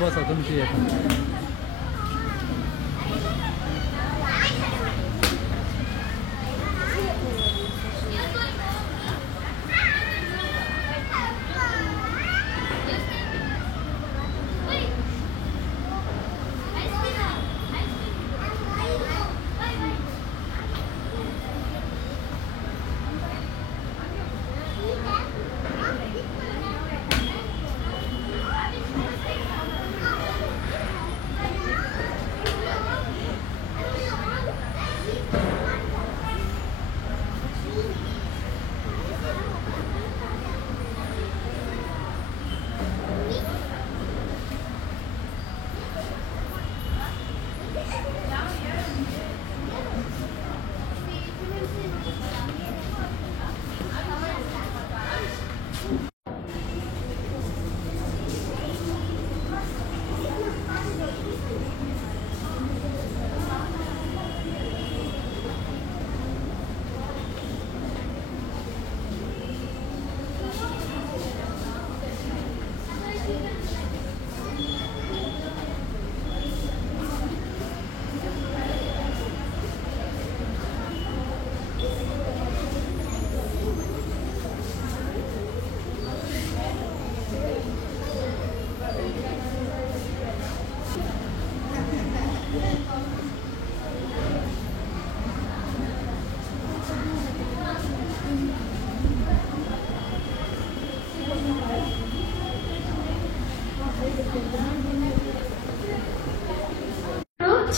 बसा तुमची आहे.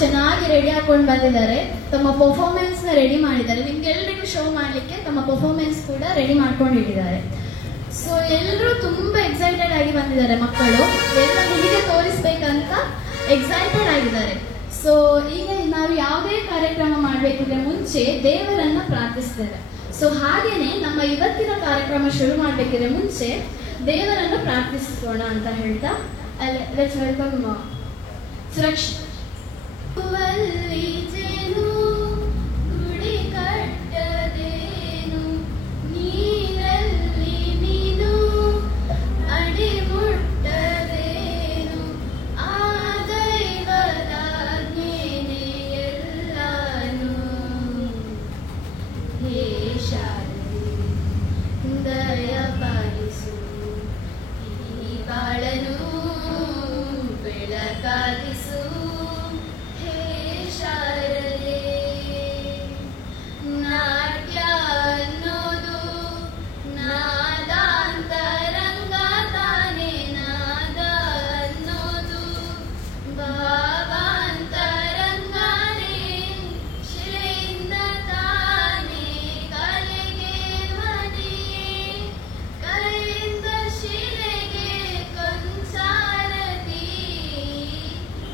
ಚೆನ್ನಾಗಿ ರೆಡಿ ಹಾಕೊಂಡು ಬಂದಿದ್ದಾರೆ, ತಮ್ಮ ಪರ್ಫಾರ್ಮೆನ್ಸ್ ನ ರೆಡಿ ಮಾಡಿದ್ದಾರೆ. ನಿಮ್ಗೆಲ್ಲರಿಗೂ ಶೋ ಮಾಡ್ಲಿಕ್ಕೆ ತಮ್ಮ ಪರ್ಫಾರ್ಮೆನ್ಸ್ ಕೂಡ ರೆಡಿ ಮಾಡ್ಕೊಂಡಿಟ್ಟಿದ್ದಾರೆ. ಸೊ ಎಲ್ಲರೂ ತುಂಬಾ ಎಕ್ಸೈಟೆಡ್ ಆಗಿ ಬಂದಿದ್ದಾರೆ. ಮಕ್ಕಳು ಎಲ್ಲ ನಿಮಗೆ ತೋರಿಸ್ಬೇಕಂತ ಎಕ್ಸೈಟೆಡ್ ಆಗಿದ್ದಾರೆ. ಸೊ ಈಗ ನಾವು ಯಾವುದೇ ಕಾರ್ಯಕ್ರಮ ಮಾಡಬೇಕಿದ್ರೆ ಮುಂಚೆ ದೇವರನ್ನ ಪ್ರಾರ್ಥಿಸ್ತೇವೆ. ಸೊ ಹಾಗೇನೆ ನಮ್ಮ ಇವತ್ತಿನ ಕಾರ್ಯಕ್ರಮ ಶುರು ಮಾಡಬೇಕಿದ್ರೆ ಮುಂಚೆ ದೇವರನ್ನು ಪ್ರಾರ್ಥಿಸೋಣ ಅಂತ ಹೇಳ್ತಾ ಲೆಟ್ಸ್ ವೆಲ್ಕಮ್ ಸುರಕ್ಷಿತ್. ಗುಡಿ ಕಟ್ಟದೇನು ನೀರಲ್ಲಿ ನೀನು ಅಡಿ ಮುಟ್ಟದೇನು ಆ ದೈವದಾಜ್ಞೆನೇ ಎಲ್ಲಾನು. ಹೇ ಶಾರದೆ ದಯ ಪಾಲಿಸು ಈ ಬಾಳನು ಬೆಳಕಾಗಿಸು. ಶಾರದೆ ನಾಟ್ಯ ಅನ್ನೋದು ನಾದಾಂತರಂಗ ತಾನೇ, ನಾದ ಅನ್ನೋದು ಭಾವಾಂತರಂಗನೇ, ಶಿಲೆಯಿಂದ ತಾನೇ ಕಲೆಗೆ ಮನೆಯೇ, ಕಲೆಯಿಂದ ಶಿಲೆಗೆ ಕೊಂಚಾರತಿ,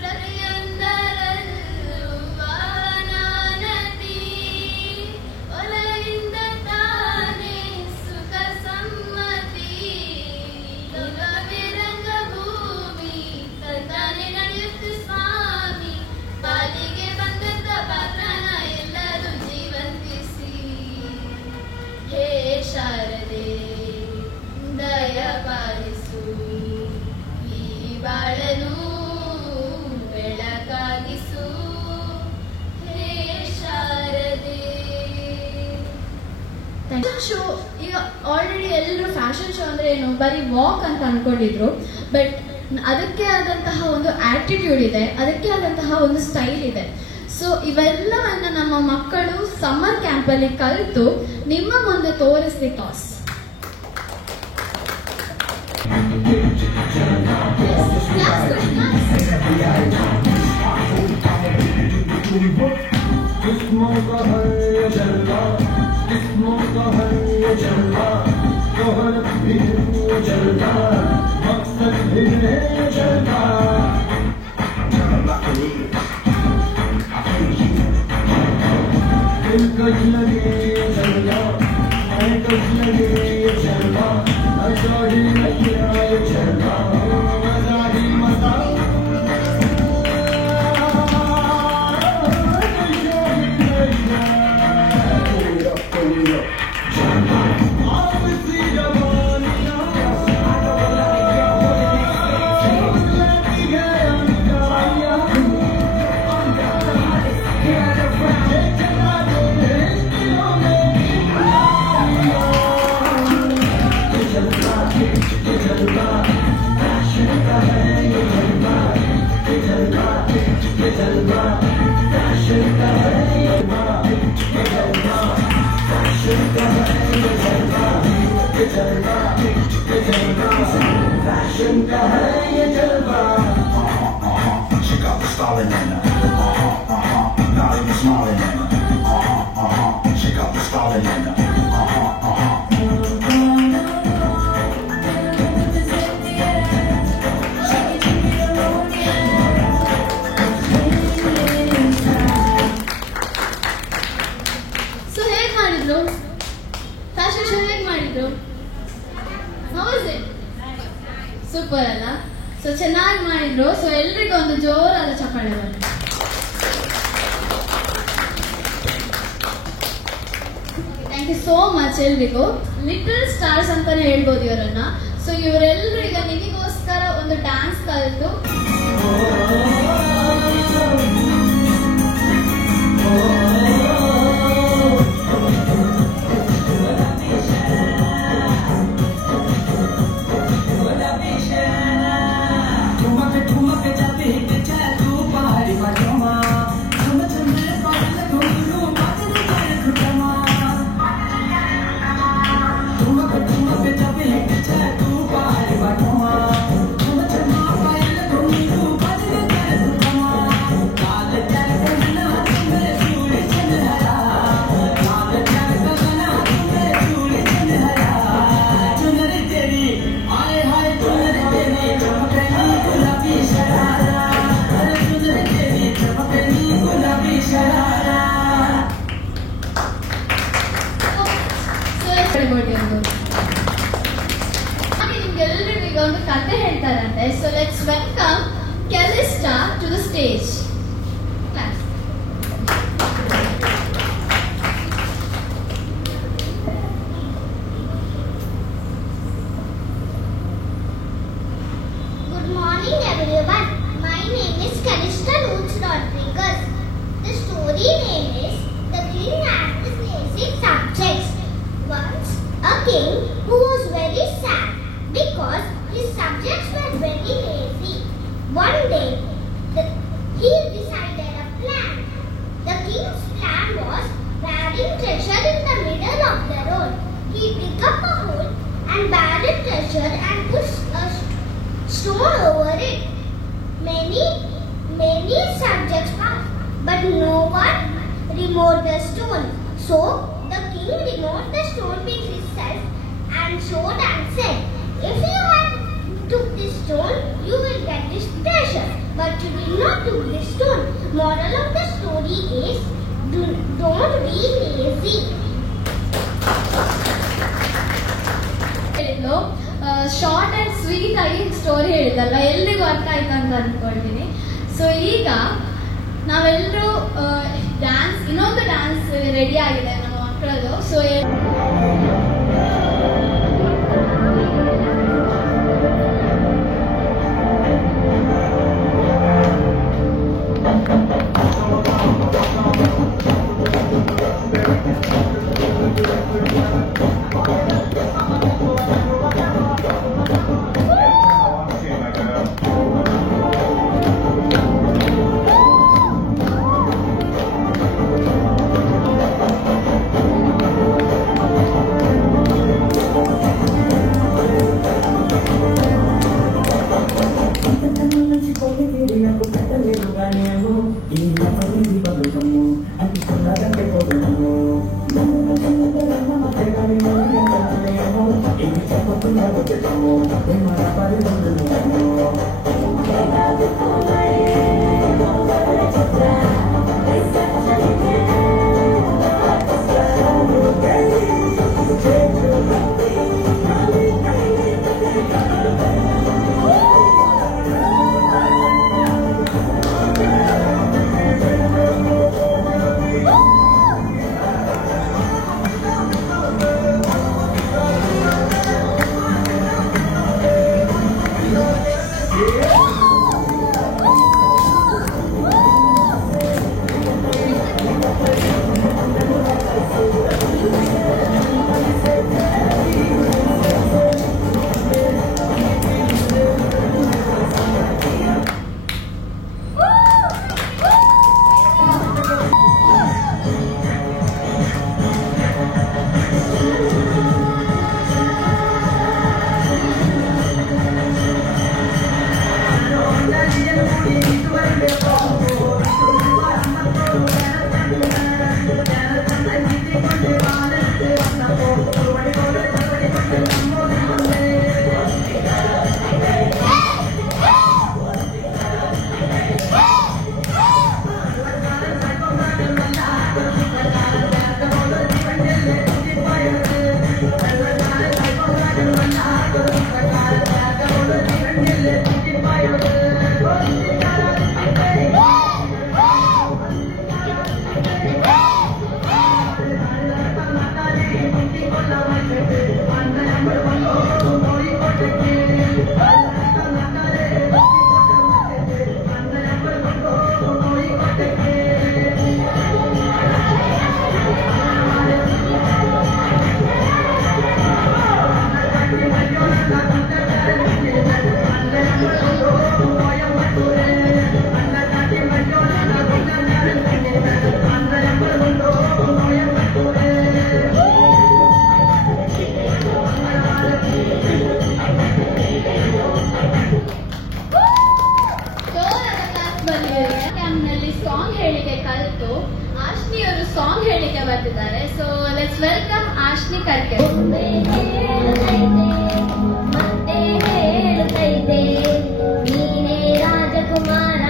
ಪ್ರತಿಯೊಂದರಲ್ಲೂ ವಾನಾನತಿ, ಒಲವಿಂದ ತಾನೇ ಸುಖ ಸಮ್ಮತಿ, ಲೋಕವಿರಂಗ ಭೂಮಿ ತಂತಾನೆ ನಡೆಯುತ್ತೆ ಸ್ವಾಮಿ, ಪಾಲಿಗೆ ಬಂದಂತ ಪಾತ್ರನ ಎಲ್ಲರೂ ಜೀವಂತಿಸಿ. ಹೇ ಶಾರದೆ ದಯ ಪಾಲಿಸು ಈ ಬಾಳನು ಬೆಳಕಾಗಿಸು. ಹೇ ಶಾರದೆ. ಶೋ ಈಗ ಆಲ್ರೆಡಿ ಎಲ್ಲರೂ ಫ್ಯಾಷನ್ ಶೋ ಅಂದ್ರೆ ಏನು ಬರೀ ವಾಕ್ ಅಂತ ಅನ್ಕೊಂಡಿದ್ರು. ಬಟ್ ಅದಕ್ಕೆ ಆದಂತಹ ಒಂದು ಆಟಿಟ್ಯೂಡ್ ಇದೆ, ಅದಕ್ಕೆ ಆದಂತಹ ಒಂದು ಸ್ಟೈಲ್ ಇದೆ. ಸೊ ಇವೆಲ್ಲವನ್ನ ನಮ್ಮ ಮಕ್ಕಳು ಸಮ್ಮರ್ ಕ್ಯಾಂಪ್ ಅಲ್ಲಿ ಕಲಿತು ನಿಮ್ಮ ಮುಂದೆ ತೋರಿಸ್ಲಿಕ್ಕೆ toss. She got the stalling in her. Not even smiling in her. She got the stalling in her. So ಹೇಗೆ ಮಾಡಿದ್ರು? ಫ್ಯಾಷನ್ ಶೋ ಹೇಗೆ ಮಾಡಿದ್ರು? How was it? ಸೂಪರ್ ಅಲ್ಲ? ಸೊ ಚೆನ್ನಾಗಿ ಮಾಡಿದ್ರು. ಸೊ ಎಲ್ರಿಗೂ ಒಂದು ಜೋರಾದ ಚಪ್ಪಾಳೆ ಬನ್ನಿ. ಥ್ಯಾಂಕ್ ಯು ಸೋ ಮಚ್ ಎಲ್ರಿಗೂ. ಲಿಟಲ್ ಸ್ಟಾರ್ಸ್ ಅಂತಾನೆ ಹೇಳ್ಬೋದು ಇವರನ್ನ. ಸೊ ಇವರೆಲ್ಲರೂ ಈಗ ನಿಮಗೋಸ್ಕರ ಒಂದು ಡ್ಯಾನ್ಸ್ ಕಲಿತು ನಿಮ್ಗೆಲ್ಲರಿಗೂ ಈಗ ಒಂದು ಕತೆ ಹೇಳ್ತಾರಂತೆ. So let's welcome Calista to the stage. Good morning everyone. My name is Calista Lutz Rodriguez. The story name is The King and His Lazy Subjects. Once a king who was very sad because his subjects were very lazy. One day he decided a plan. The king's plan was burying treasure in the middle of the road. He dug up a hole and buried treasure and put a stone over it. Many subjects passed, but no one removed the stone. So the king removed the stone with himself and showed and said, "If you had took this stone, you will get this treasure. But you did not took this stone." Moral of the story is, don't be lazy. Short and sweet ಆಗಿ story ಹೇಳಿದಲ್ವ, ಎಲ್ರಿಗೂ ಅರ್ಥ ಆಯ್ತು ಅಂತ ಅನ್ಕೊಳ್ತೀನಿ. So ಈಗ ನಾವೆಲ್ಲರೂ dance, ಇನ್ನೊಂದು dance ready ಆಗಿದೆ ನಮ್ಮ ಮಕ್ಕಳದು. ಸೊ ಸಾಂಗ್ ಹೇಳಿಕೆ ಬರ್ತಿದ್ದಾರೆ. So let's welcome Ashni Karke. ಮತ್ತೆ ಹೇಳುತ್ತೈತೆ ನೀನೇ ರಾಜಕುಮಾರ,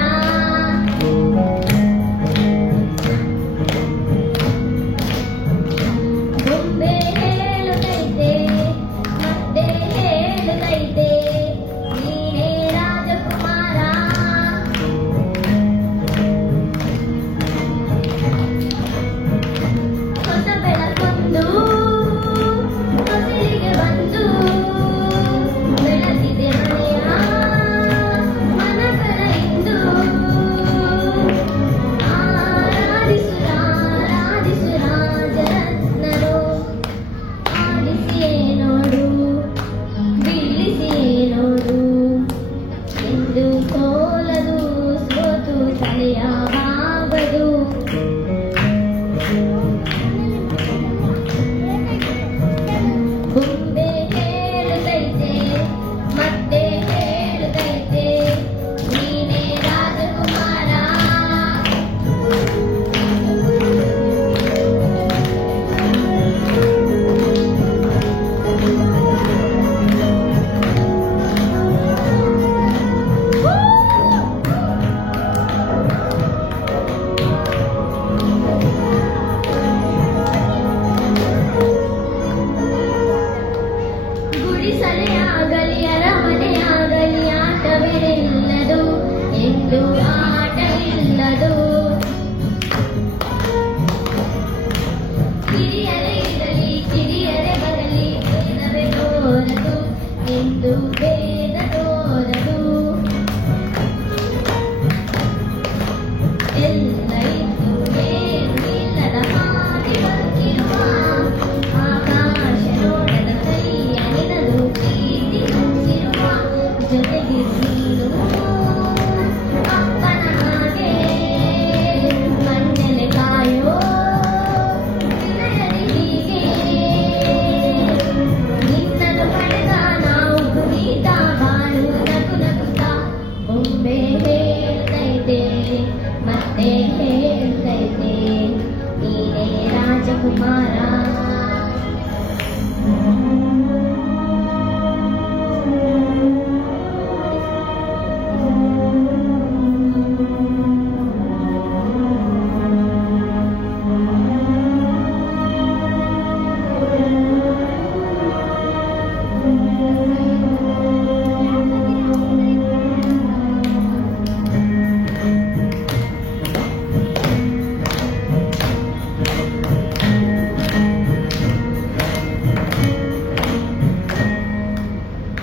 ಬೊಂಬೆ ಹೇಳುತ್ತೈತೆ ಮತ್ತೆ ಹೇಳುತ್ತೈತೆ ನೀನೇ ರಾಜಕುಮಾರ. ಹೊಸ ಬೆಳಕೊಂದು ಹೊಸಲಿಗೆ ಬಂದು ಬೆಳಗಿದೆ ಮನೆಯ ಮನಗಳ ಇಂದು. ಆರಾಧಿಸು ರಾಜರತ್ನರು, ಆಡಿಸಿಯೇ ನೋಡು ಬೀಳಿಸಿಯೇ ನೋಡು, ಎಂದು ಸೋಲದು ಸೋತು ತಲೆಯ ಬಾಗದು. ಬೊಂಬೆ ಹೇಳುತ್ತೈತೆ ಮತ್ತೆ ಹೇಳುತ್ತೈತೆ ನೀನೇ ರಾಜಕುಮಾರ. ಗುಡಿಸಲೇ ಆಗಲಿ ಅರಮನೆಯಾಗಲಿ ಆಟವಿರಲಿಲ್ಲದು, ಎಂದು ಆಟ ಇಲ್ಲದು. ಕಿರಿಯರೇ ಇರಲಿ ಕಿರಿಯರೇ ಬರಲಿ ಭೇದವೇ ತೋರದು, ಎಂದು ಭೇದ ತೋರದು. ಎಲ್ಲ ಇದ್ದು ಏನು ಇಲ್ಲದ ಹಾಗೆ ಬದುಕಿರುವ ಆಕಾಶ ನೋಡದ ಕೈಯ ನಿನದು ಪ್ರೀತಿ ಹಂಚಿರುವ ಜೊತೆಗೆ ನೀನು ಅಪ್ಪನ ಹಾಗೆ ಮಣ್ಣೆಲೆ ಕಾಯೋ ನಿನಯದಿ ಹೀಗೆ. ನಿನ್ನನ್ನು ಪಡೆದ ನಾವು ಕುಣಿತ ಬಾಳು ನಗು ನಗುತ್ತಾ. ಬೊಂಬೆ ಹೇಳ್ತೈತೆ ಮತ್ತೆ ಹೇಳ್ತೈತೆ ನೀನೇ ರಾಜಕುಮಾರ.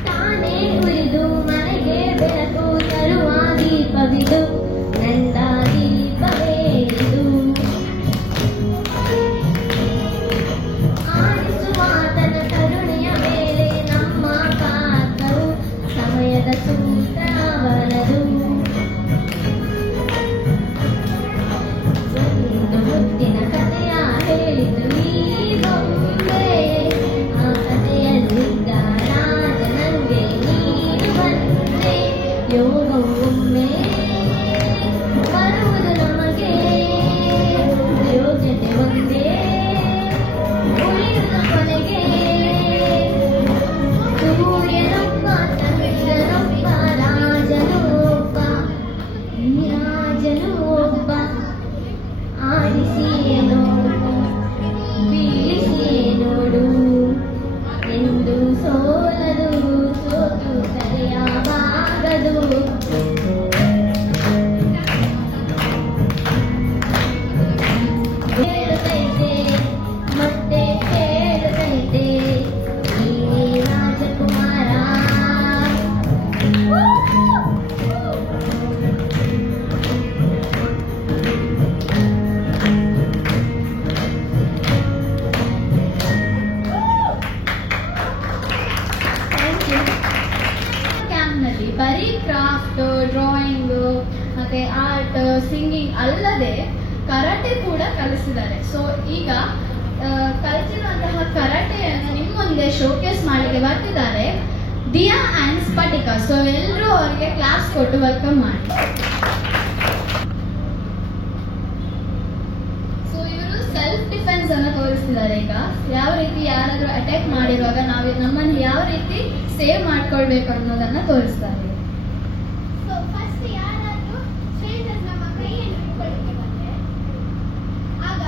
ತಾನೇ ಉರಿದು ಮನೆಗೆ ಬೆಳಕು ತರುವ ದೀಪವಿದು, ನಂದ ದೀಪವೇ ಇದು. ಆಡಿಸುವ ತನ್ನ ಕರುಣೆಯ ಮೇಲೆ ನಮ್ಮ ಪಾತ್ರವು ಸಮಯದ ಸೂತ್ರ ಅವರದು. ಒಂದು ಮುತ್ತಿನ ಕಥೆಯ ಹೇಳಿತು ಈ ಬೊಂಬೆ, ಆ ಕಥೆಯಲ್ಲಿದ್ದ ರಾಜ ನಂಗೆ ನೀನು ಬಂದೆ. ಯೋಗವು ಒಮ್ಮೆ ಬರುವುದು ನಮಗೆ, ಯೋಗ್ಯತೆ ಒಂದೇ ಉಳಿಯುವುದು ಕೊನೆಗೆ. ಸೂರ್ಯನೊಬ್ಬ ಚಂದ್ರನೊಬ್ಬ ರಾಜನು ಒಬ್ಬ, ರಾಜನು ಒಬ್ಬ. ಆಡಿಸಿಯೇ ನೋಡು ಬೀಳಿಸಿಯೇ ನೋಡು, ಎಂದು ಸೋಲದು ಸೋತು ತಲೆಯ ಬಾಗದು. ಹೇಳುತ್ತೈತೆ ಮತ್ತೆ ಹೇಳುತ್ತೈತೆ ನೀನೇ ರಾಜಕುಮಾರ. ಕ್ಯಾಂಪ್ನಲ್ಲಿ ಬರೀ ಕ್ರಾಫ್ಟ್, ಡ್ರಾಯಿಂಗ್ ಮತ್ತೆ ಆರ್ಟ್, ಸಿಂಗಿಂಗ್ ಅಲ್ಲದೆ ಕರಾಟೆ ಕೂಡ ಕಲಿಸಿದ್ದಾರೆ. ಸೊ ಈಗ ಕಲಿಸಿರುವಂತಹ ಕರಾಟೆಯನ್ನು ನಿಮ್ಮ ಮುಂದೆ ಶೋಕೇಸ್ ಮಾಡಲಿಕ್ಕೆ ಬರ್ತಿದ್ದಾರೆ ದಿಯಾ ಆ್ಯಂಡ್ ಸ್ಫಟಿಕ. ಸೊ ಎಲ್ಲರೂ ಅವರಿಗೆ ಕ್ಲಾಸ್ ಕೊಟ್ಟು ವೆಲ್ಕಮ್ ಮಾಡಿ. ಸೊ ಇವರು ತೋರಿಸಿದ್ದಾರೆ. ಈಗ ಯಾವ ರೀತಿ ಯಾರಾದ್ರೂ ಅಟ್ಯಾಕ್ ಮಾಡಿರುವಾಗ ನಾವು ನಮ್ಮನ್ನು ಯಾವ ರೀತಿ ಸೇವ್ ಮಾಡ್ಕೊಳ್ಬೇಕು ಅನ್ನೋದನ್ನ ತೋರಿಸ್ತಾರೆ. ಸೊ ಫಸ್ಟ್ ಯಾರಾದ್ರೂ ಸ್ಟ್ರೇಂಜರ್ಸ್ ನಮ್ಮ ಕೈಯನ್ನು ಹಿಡ್ಕೊಳ್ಳಿಕ್ಕೆ ಬಂದ್ರೆ ಆಗ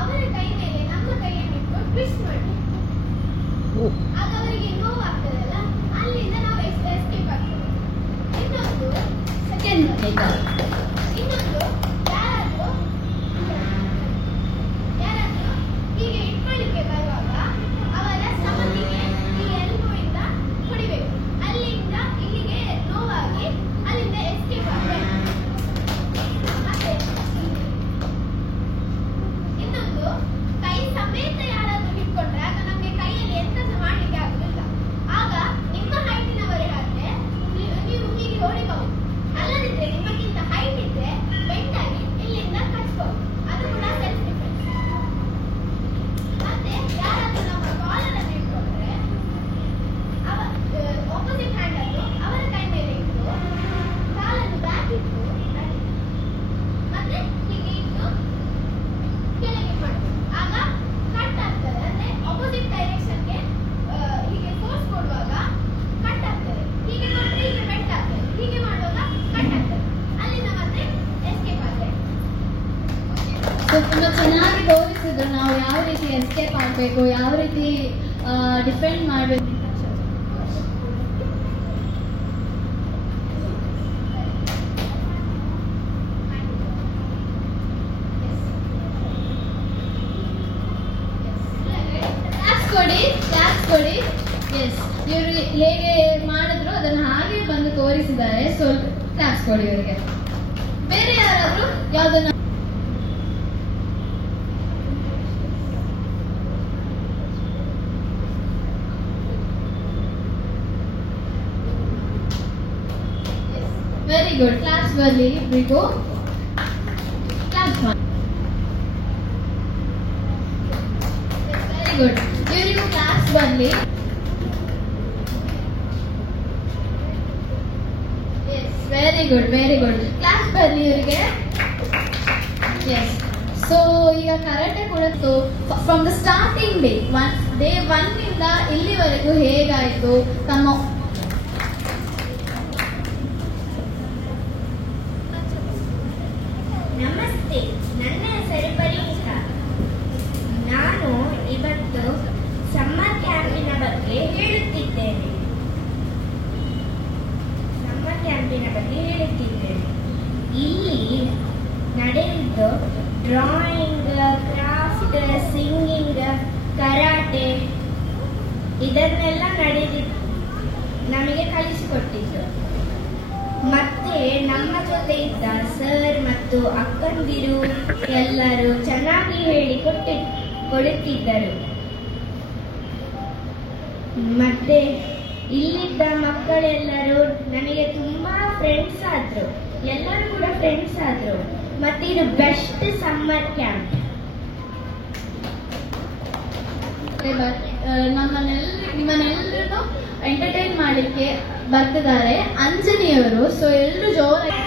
ಅವರ ಕೈ ಮೇಲೆ ನಮ್ಮ ಕೈಯನ್ನು ಇಟ್ಕೊಂಡು ಟ್ವಿಸ್ಟ್ ಮಾಡಿ, ಆಗ ಅವರಿಗೆ ನೋವಾಗ್ತದಲ್ಲ, ಅಲ್ಲಿಂದ ನಾವು ಎಸ್ಕೇಪ್ ಆಗ್ತದೆ. ಇನ್ನೊಂದು ಯಾರಾದ್ರೂ ಹೀಗೆ ಇಟ್ಕೊಳ್ಳಿಕ್ಕೆ ಬರುವಾಗ ಅವರ ಸಮತಿಗೆ ಈ ಎಲ್ಬೋಯಿಂದ ಹೊಡಿಬೇಕು, ಅಲ್ಲಿಂದ ಇಲ್ಲಿಗೆ ನೋವಾಗಿ ಅಲ್ಲಿಂದ ಎಸ್ಕೇಪ್ ಆಗಬೇಕು. ಮತ್ತೆ ಇನ್ನೊಂದು ಕೈ ಸಮೇತ ಯಾರಾದ್ರೂ ಹಿಡ್ಕೊಂಡ್ರೆ ಆಗ ನಮಗೆ ಕೈಯಲ್ಲಿ ಎಂತ ಮಾಡ್ಲಿಕ್ಕೆ ಆಗುದಿಲ್ಲ. ಆಗ ನಿಮ್ಮ ಹೈಟಿನವರಿಗಾದ್ರೆ ನೀವು ಹೀಗೆ ಹೊಡಿಬಹುದು, ಅಲ್ಲದಿದ್ರೆ ನಿಮಗಿಂತ ಹೈಟ್ ಇದ್ರೆ ಬೆಂಡ್ ಆಗಿ ಇಲ್ಲಿಂದ ಕಚ್ಬಹುದು, ಅದು ಕೂಡ ಸೆಲ್ಫ್ ಡಿಫೆನ್ಸ್. ಮತ್ತೆ ಯಾರಾದ್ರೂ ನಮ್ಮ ಕಾಲರ್ ಅನ್ನು ಇಟ್ಕೊಂಡ್ರೆ ಆಪೋಸಿಟ್ ಹ್ಯಾಂಡ್ ಅನ್ನು ಅವರ ಕೈ ಮೇಲೆ ಇಟ್ಟು ಕಾಲನ್ನು ಬ್ಯಾಕ್ ಇಟ್ಟು ಮತ್ತೆ ಹೀಗೆ ಇಟ್ಟು ಕೆಳಗೆ ಮಾಡಬೇಕು, ಆಗ ಕಟ್ ಆಗ್ತದೆ. ಅಂದ್ರೆ ಆಪೋಸಿಟ್ ಡೈರೆಕ್ಷನ್ಗೆ ಹೀಗೆ ಫೋರ್ಸ್ ಕೊಡುವಾಗ ಕಟ್ ಆಗ್ತದೆ, ಹೀಗೆ ಮಾಡಿದ್ರೆ ಹೀಗೆ ಬೆಂಡ್ ಆಗ್ತದೆ, ಹೀಗೆ ಮಾಡುವಾಗ ಕಟ್ ಆಗ್ತದೆ, ಅಲ್ಲಿಂದ ಮತ್ತೆ ಎಸ್ಕೇಪ್ ಆಗ್ತದೆ. ತುಂಬಾ ಚೆನ್ನಾಗಿ ತೋರಿಸಿದ್ರು ನಾವು ಯಾವ ರೀತಿ ಎಸ್ಕೇಪ್ ಆಗಬೇಕು, ಯಾವ ರೀತಿ ಡಿಫೆಂಡ್ ಮಾಡಬೇಕು. ಕ್ಲಾಪ್ಸ್ ಕೊಡಿ. ಎಸ್, ಇವರು ಹೇಗೆ ಮಾಡಿದ್ರು ಅದನ್ನು ಹಾಗೆ ಬಂದು ತೋರಿಸಿದ್ದಾರೆ. ಸೊ ಕ್ಲಾಪ್ಸ್ ಕೊಡಿ ಇವರಿಗೆ. ಬೇರೆ ಯಾರಾದ್ರೂ ಯಾವ್ದನ್ನ ವೆರಿ ಗುಡ್, ಕ್ಲಾಪ್ಸ್ ಬರಲಿ ಇಬ್ಬರಿಗೂ. ಕ್ಲಾಪ್ಸ್ ಮಾಡಿ. ವೆರಿ ಗುಡ್, ಇವರಿಗೂ ಕ್ಲಾಪ್ಸ್ ಬರಲಿ. Very good, very good, class ಬರಲಿ ಇವರಿಗೆ. ಎಸ್, ಸೊ ಈಗ ಕರಾಟೆ ಕೂಡ ಫ್ರಮ್ ದ ಸ್ಟಾರ್ಟಿಂಗ್ ಡೇ 1 ಇಂದ ಇಲ್ಲಿವರೆಗೂ ಹೇಗಾಯಿತು ತಮ್ಮ ನಮಸ್ತೆ, ನನ್ನ ಹೆಸರು ಪರೀಕ್ಷಾ. ನಾನು ಇವತ್ತು ಸಮ್ಮರ್ ಕ್ಯಾಂಪಿನ ಬಗ್ಗೆ ಹೇಳುತ್ತಿದ್ದೇನೆ. ಇಲ್ಲಿ ನಡೆದಿದ್ದು ಡ್ರಾಯಿಂಗ್, ಕ್ರಾಫ್ಟ್, ಸಿಂಗಿಂಗ್, ಕರಾಟೆ ಇದನ್ನೆಲ್ಲ ನಮಗೆ ಕಲಿಸಿಕೊಟ್ಟಿದ್ದು. ಮತ್ತೆ ನಮ್ಮ ಜೊತೆ ಇದ್ದ ಸರ್ ಮತ್ತು ಅಕ್ಕಂದಿರು ಎಲ್ಲರೂ ಚೆನ್ನಾಗಿ ಹೇಳಿಕೊಡುತ್ತಿದ್ದರು. ಮತ್ತೆ ಇಲ್ಲಿದ್ದ ಮಕ್ಕಳೆಲ್ಲರೂ ನನಗೆ ತುಂಬಾ ಫ್ರೆಂಡ್ಸ್ ಆದ್ರು, ಎಲ್ಲರೂ ಕೂಡ ಫ್ರೆಂಡ್ಸ್ ಆದ್ರು. ಮತ್ತೆ ಇದು ಬೆಸ್ಟ್ ಸಮ್ಮರ್ ಕ್ಯಾಂಪ್. ನಿಮ್ಮನ್ನೆಲ್ಲರೂ ಎಂಟರ್ಟೈನ್ ಮಾಡಲಿಕ್ಕೆ ಬರ್ತಿದ್ದಾರೆ ಅಂಜನಿಯವರು. ಸೊ ಎಲ್ಲರೂ ಜೋರಾಗಿ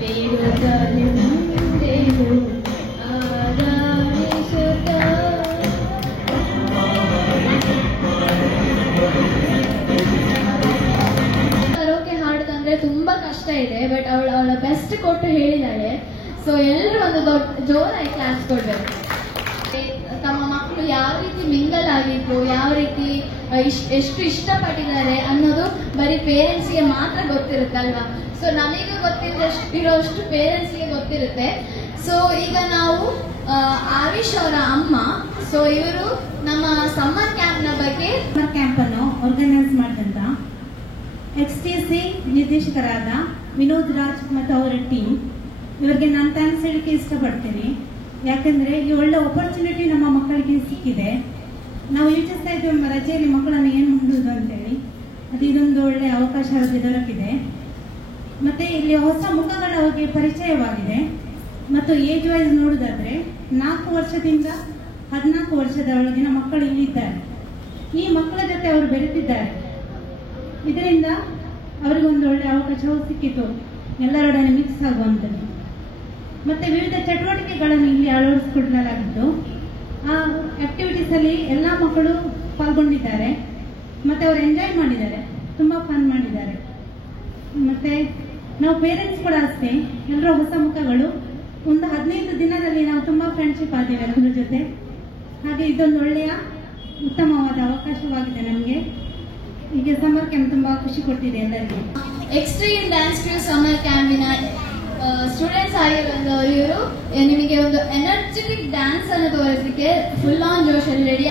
ಕರೋಕೆ ಹಾಡೋದಂದ್ರೆ ತುಂಬಾ ಕಷ್ಟ ಇದೆ, ಬಟ್ ಅವಳ ಬೆಸ್ಟ್ ಕೊಟ್ಟು ಹೇಳಿದಾಳೆ. ಸೊ ಎಲ್ಲರೂ ಒಂದು ದೊಡ್ಡ ಜೋರಾಗಿ ಕ್ಲಾಸ್ ಕೊಡ್ಬೇಕು. ತಮ್ಮ ಮಕ್ಕಳು ಯಾವ ರೀತಿ ಮಿಂಗಲ್ ಆಗಿದ್ರು, ಯಾವ ರೀತಿ ಎಷ್ಟು ಇಷ್ಟಪಟ್ಟಿದ್ದಾರೆ ಅನ್ನೋದು ಬರೀ ಪೇರೆಂಟ್ಸ್ಗೆ ಮಾತ್ರ ಗೊತ್ತಿರುತ್ತಲ್ವಾ. ಸೊ ನಮಗೆ ಗೊತ್ತಿರೋಷ್ಟು ಪೇರೆಂಟ್ಸ್ಗೆ ಗೊತ್ತಿರುತ್ತೆ. ಸೊ ಈಗ ನಾವು ಆವಿಶ್ ಅವರ ಅಮ್ಮ, ಸೊ ಇವರು ನಮ್ಮ ಸಮ್ಮರ್ ಕ್ಯಾಂಪ್ನ ಬಗ್ಗೆ ಸಮ್ಮರ್ ಕ್ಯಾಂಪನ್ನು ಆರ್ಗನೈಸ್ ಮಾಡಿದಂತ XTC ನಿರ್ದೇಶಕರಾದ ವಿನೋದ್ ರಾಜ್ ಮತ್ತು ಅವರ ಟೀಮ್, ಇವರಿಗೆ ನಾನು ಥ್ಯಾಂಕ್ಸ್ ಹೇಳಕ್ಕೆ ಇಷ್ಟಪಡ್ತೀನಿ. ಯಾಕಂದ್ರೆ ಈ ಒಳ್ಳೆ ಆಪರ್ಚುನಿಟಿ ನಮ್ಮ ಮಕ್ಕಳಿಗೆ ಸಿಕ್ಕಿದೆ. ನಾವು ಯೋಚಿಸ್ತಾ ಇದ್ದೇವೆ ರಜೆಯಲ್ಲಿ ಮಕ್ಕಳನ್ನು ಏನು ಮಾಡುವುದು ಅಂತೇಳಿ, ಅದು ಇದೊಂದು ಒಳ್ಳೆ ಅವಕಾಶ ಅವರಿಗೆ ದೊರಕಿದೆ. ಮತ್ತೆ ಇಲ್ಲಿ ಹೊಸ ಮುಖಗಳ ಬಗ್ಗೆ ಪರಿಚಯವಾಗಿದೆ. ಮತ್ತು ಏಜ್ ವೈಸ್ ನೋಡುವುದಾದ್ರೆ 4 ವರ್ಷದಿಂದ 14 ವರ್ಷದ ಒಳಗಿನ ಮಕ್ಕಳು ಇಲ್ಲಿದ್ದಾರೆ. ಈ ಮಕ್ಕಳ ಜೊತೆ ಅವರು ಬೆರೆತಿದ್ದಾರೆ. ಇದರಿಂದ ಅವರಿಗೊಂದು ಒಳ್ಳೆ ಅವಕಾಶವೂ ಸಿಕ್ಕಿತು ಎಲ್ಲರೊಡನೆ ಮಿಕ್ಸ್ ಆಗುವಂಥದ್ದು. ಮತ್ತೆ ವಿವಿಧ ಚಟುವಟಿಕೆಗಳನ್ನು ಇಲ್ಲಿ ಅಳವಡಿಸಿಕೊಳ್ಳಲಾಗಿದ್ದು, ಆ ಆಕ್ಟಿವಿಟೀಸ್ ಅಲ್ಲಿ ಎಲ್ಲ ಮಕ್ಕಳು ಪಾಲ್ಗೊಂಡಿದ್ದಾರೆ. ಮತ್ತೆ ಅವರು ಎಂಜಾಯ್ ಮಾಡಿದ್ದಾರೆ, ತುಂಬಾ ಫನ್ ಮಾಡಿದ್ದಾರೆ. ಮತ್ತೆ ನಾವು ಪೇರೆಂಟ್ಸ್ ಕೂಡ ಅಷ್ಟೇ, ಎಲ್ಲರೂ ಹೊಸ ಮುಖಗಳು. ಒಂದು 15 ದಿನದಲ್ಲಿ ನಾವು ತುಂಬಾ ಫ್ರೆಂಡ್ಶಿಪ್ ಆದ್ದೇವೆ ಎಲ್ಲರ ಜೊತೆ. ಹಾಗೆ ಇದೊಂದು ಒಳ್ಳೆಯ ಉತ್ತಮವಾದ ಅವಕಾಶವಾಗಿದೆ ನಮಗೆ. ಈಗ ಸಮ್ಮರ್ ಕ್ಯಾಂಪ್ ತುಂಬಾ ಖುಷಿ ಕೊಟ್ಟಿದೆ ಎಲ್ಲರಿಗೂ. ಎಕ್ಸ್ಟ್ರೀಮ್ ಡ್ಯಾನ್ಸ್ ಕ್ರೂ ಸಮ್ಮರ್ ಕ್ಯಾಂಪಿನ ಸ್ಟೂಡೆಂಟ್ಸ್ ಆಗಿರುವಂತವರು ಇವರು ನಿಮಗೆ ಒಂದು ಎನರ್ಜೆಟಿಕ್ ಡ್ಯಾನ್ಸ್ ಅನ್ನು ತೋರಿಸಲಿಕ್ಕೆ ಫುಲ್ ಆನ್ ಜೋಶಲ್ಲಿ ರೆಡಿ.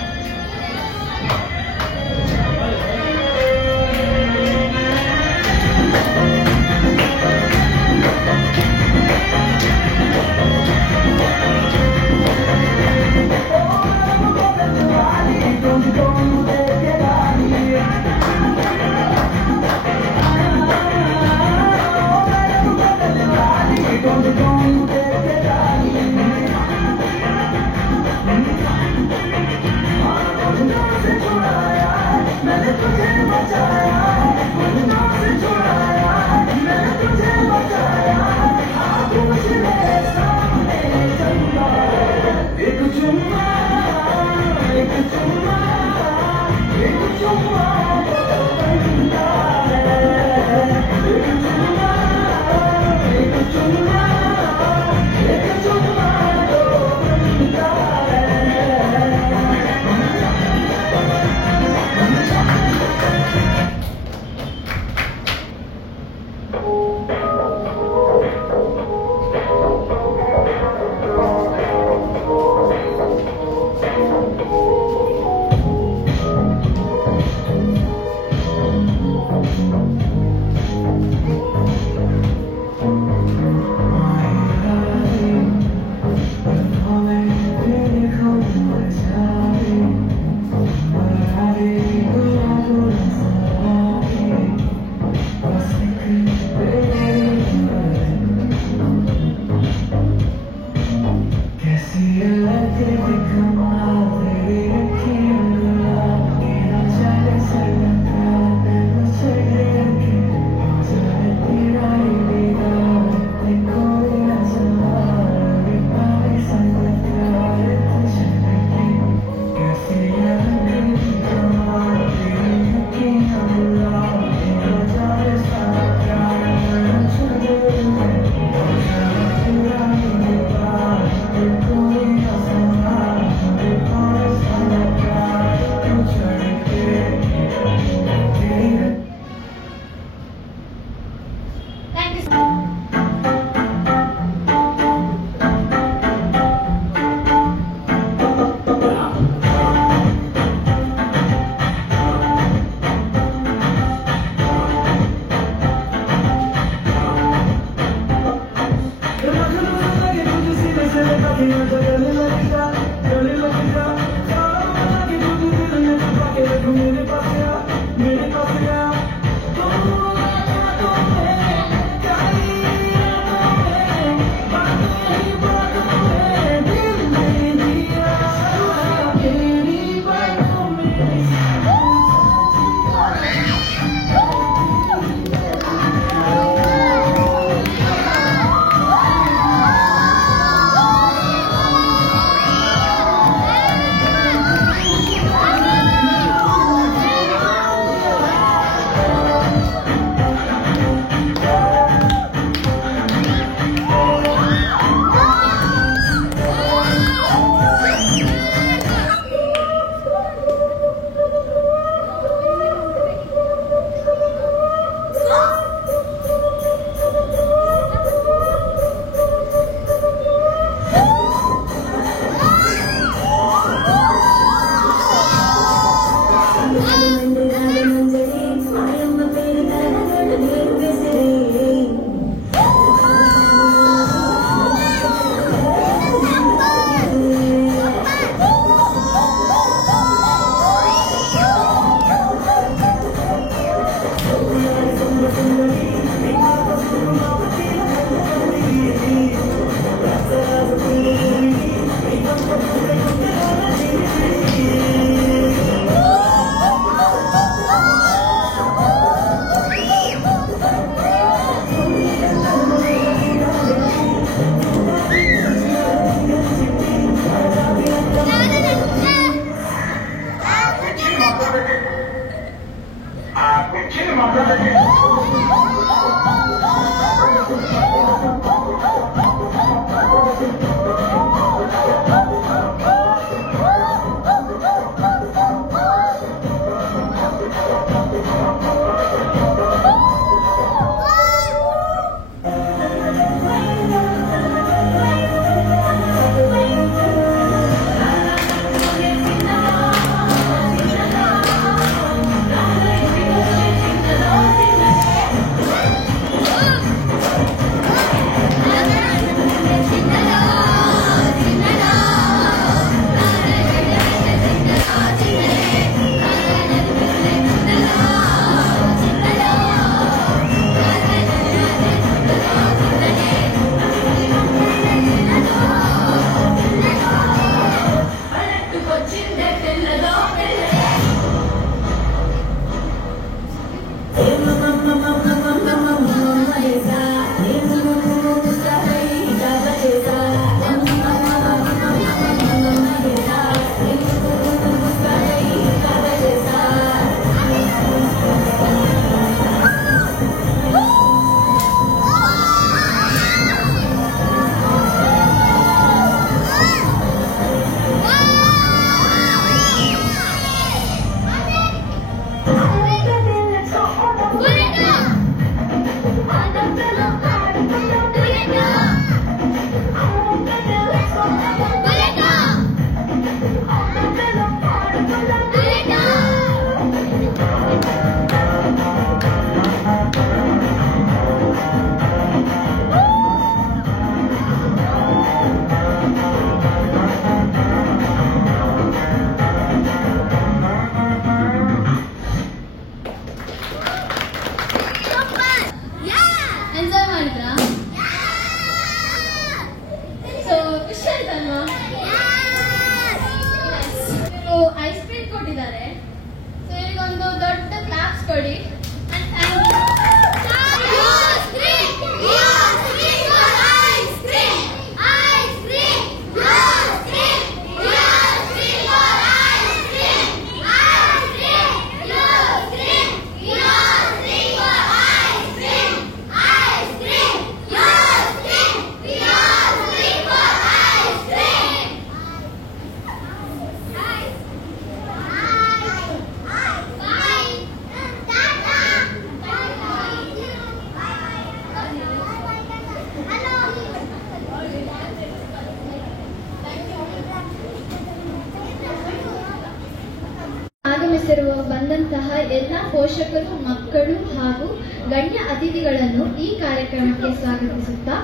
ಎಲ್ಲ ಪೋಷಕರು, ಮಕ್ಕಳು ಹಾಗೂ ಗಣ್ಯ ಅತಿಥಿಗಳನ್ನು ಈ ಕಾರ್ಯಕ್ರಮಕ್ಕೆ ಸ್ವಾಗತಿಸುತ್ತಾ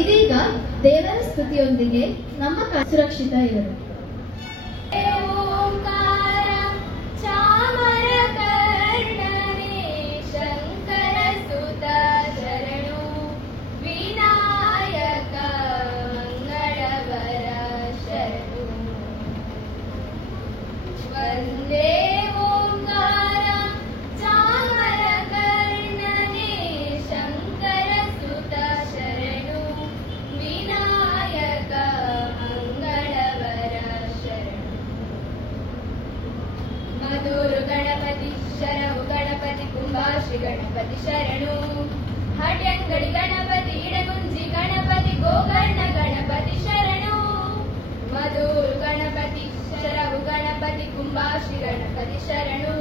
ಇದೀಗ ದೇವರ ಸ್ತುತಿಯೊಂದಿಗೆ ನಮ್ಮ ಸುರಕ್ಷಿತ ಇವರು. ಶ್ರೀ ಗಣಪತಿ ಶರಣು. ಹಟ್ಯಂಗಡಿ ಗಣಪತಿ, ಇಡಗುಂಜಿ ಗಣಪತಿ, ಗೋಕರ್ಣ ಗಣಪತಿ ಶರಣು. ಮಧುರು ಗಣಪತಿ, ಶರವು ಗಣಪತಿ, ಕುಂಬಾಶ್ರೀ ಗಣಪತಿ ಶರಣು.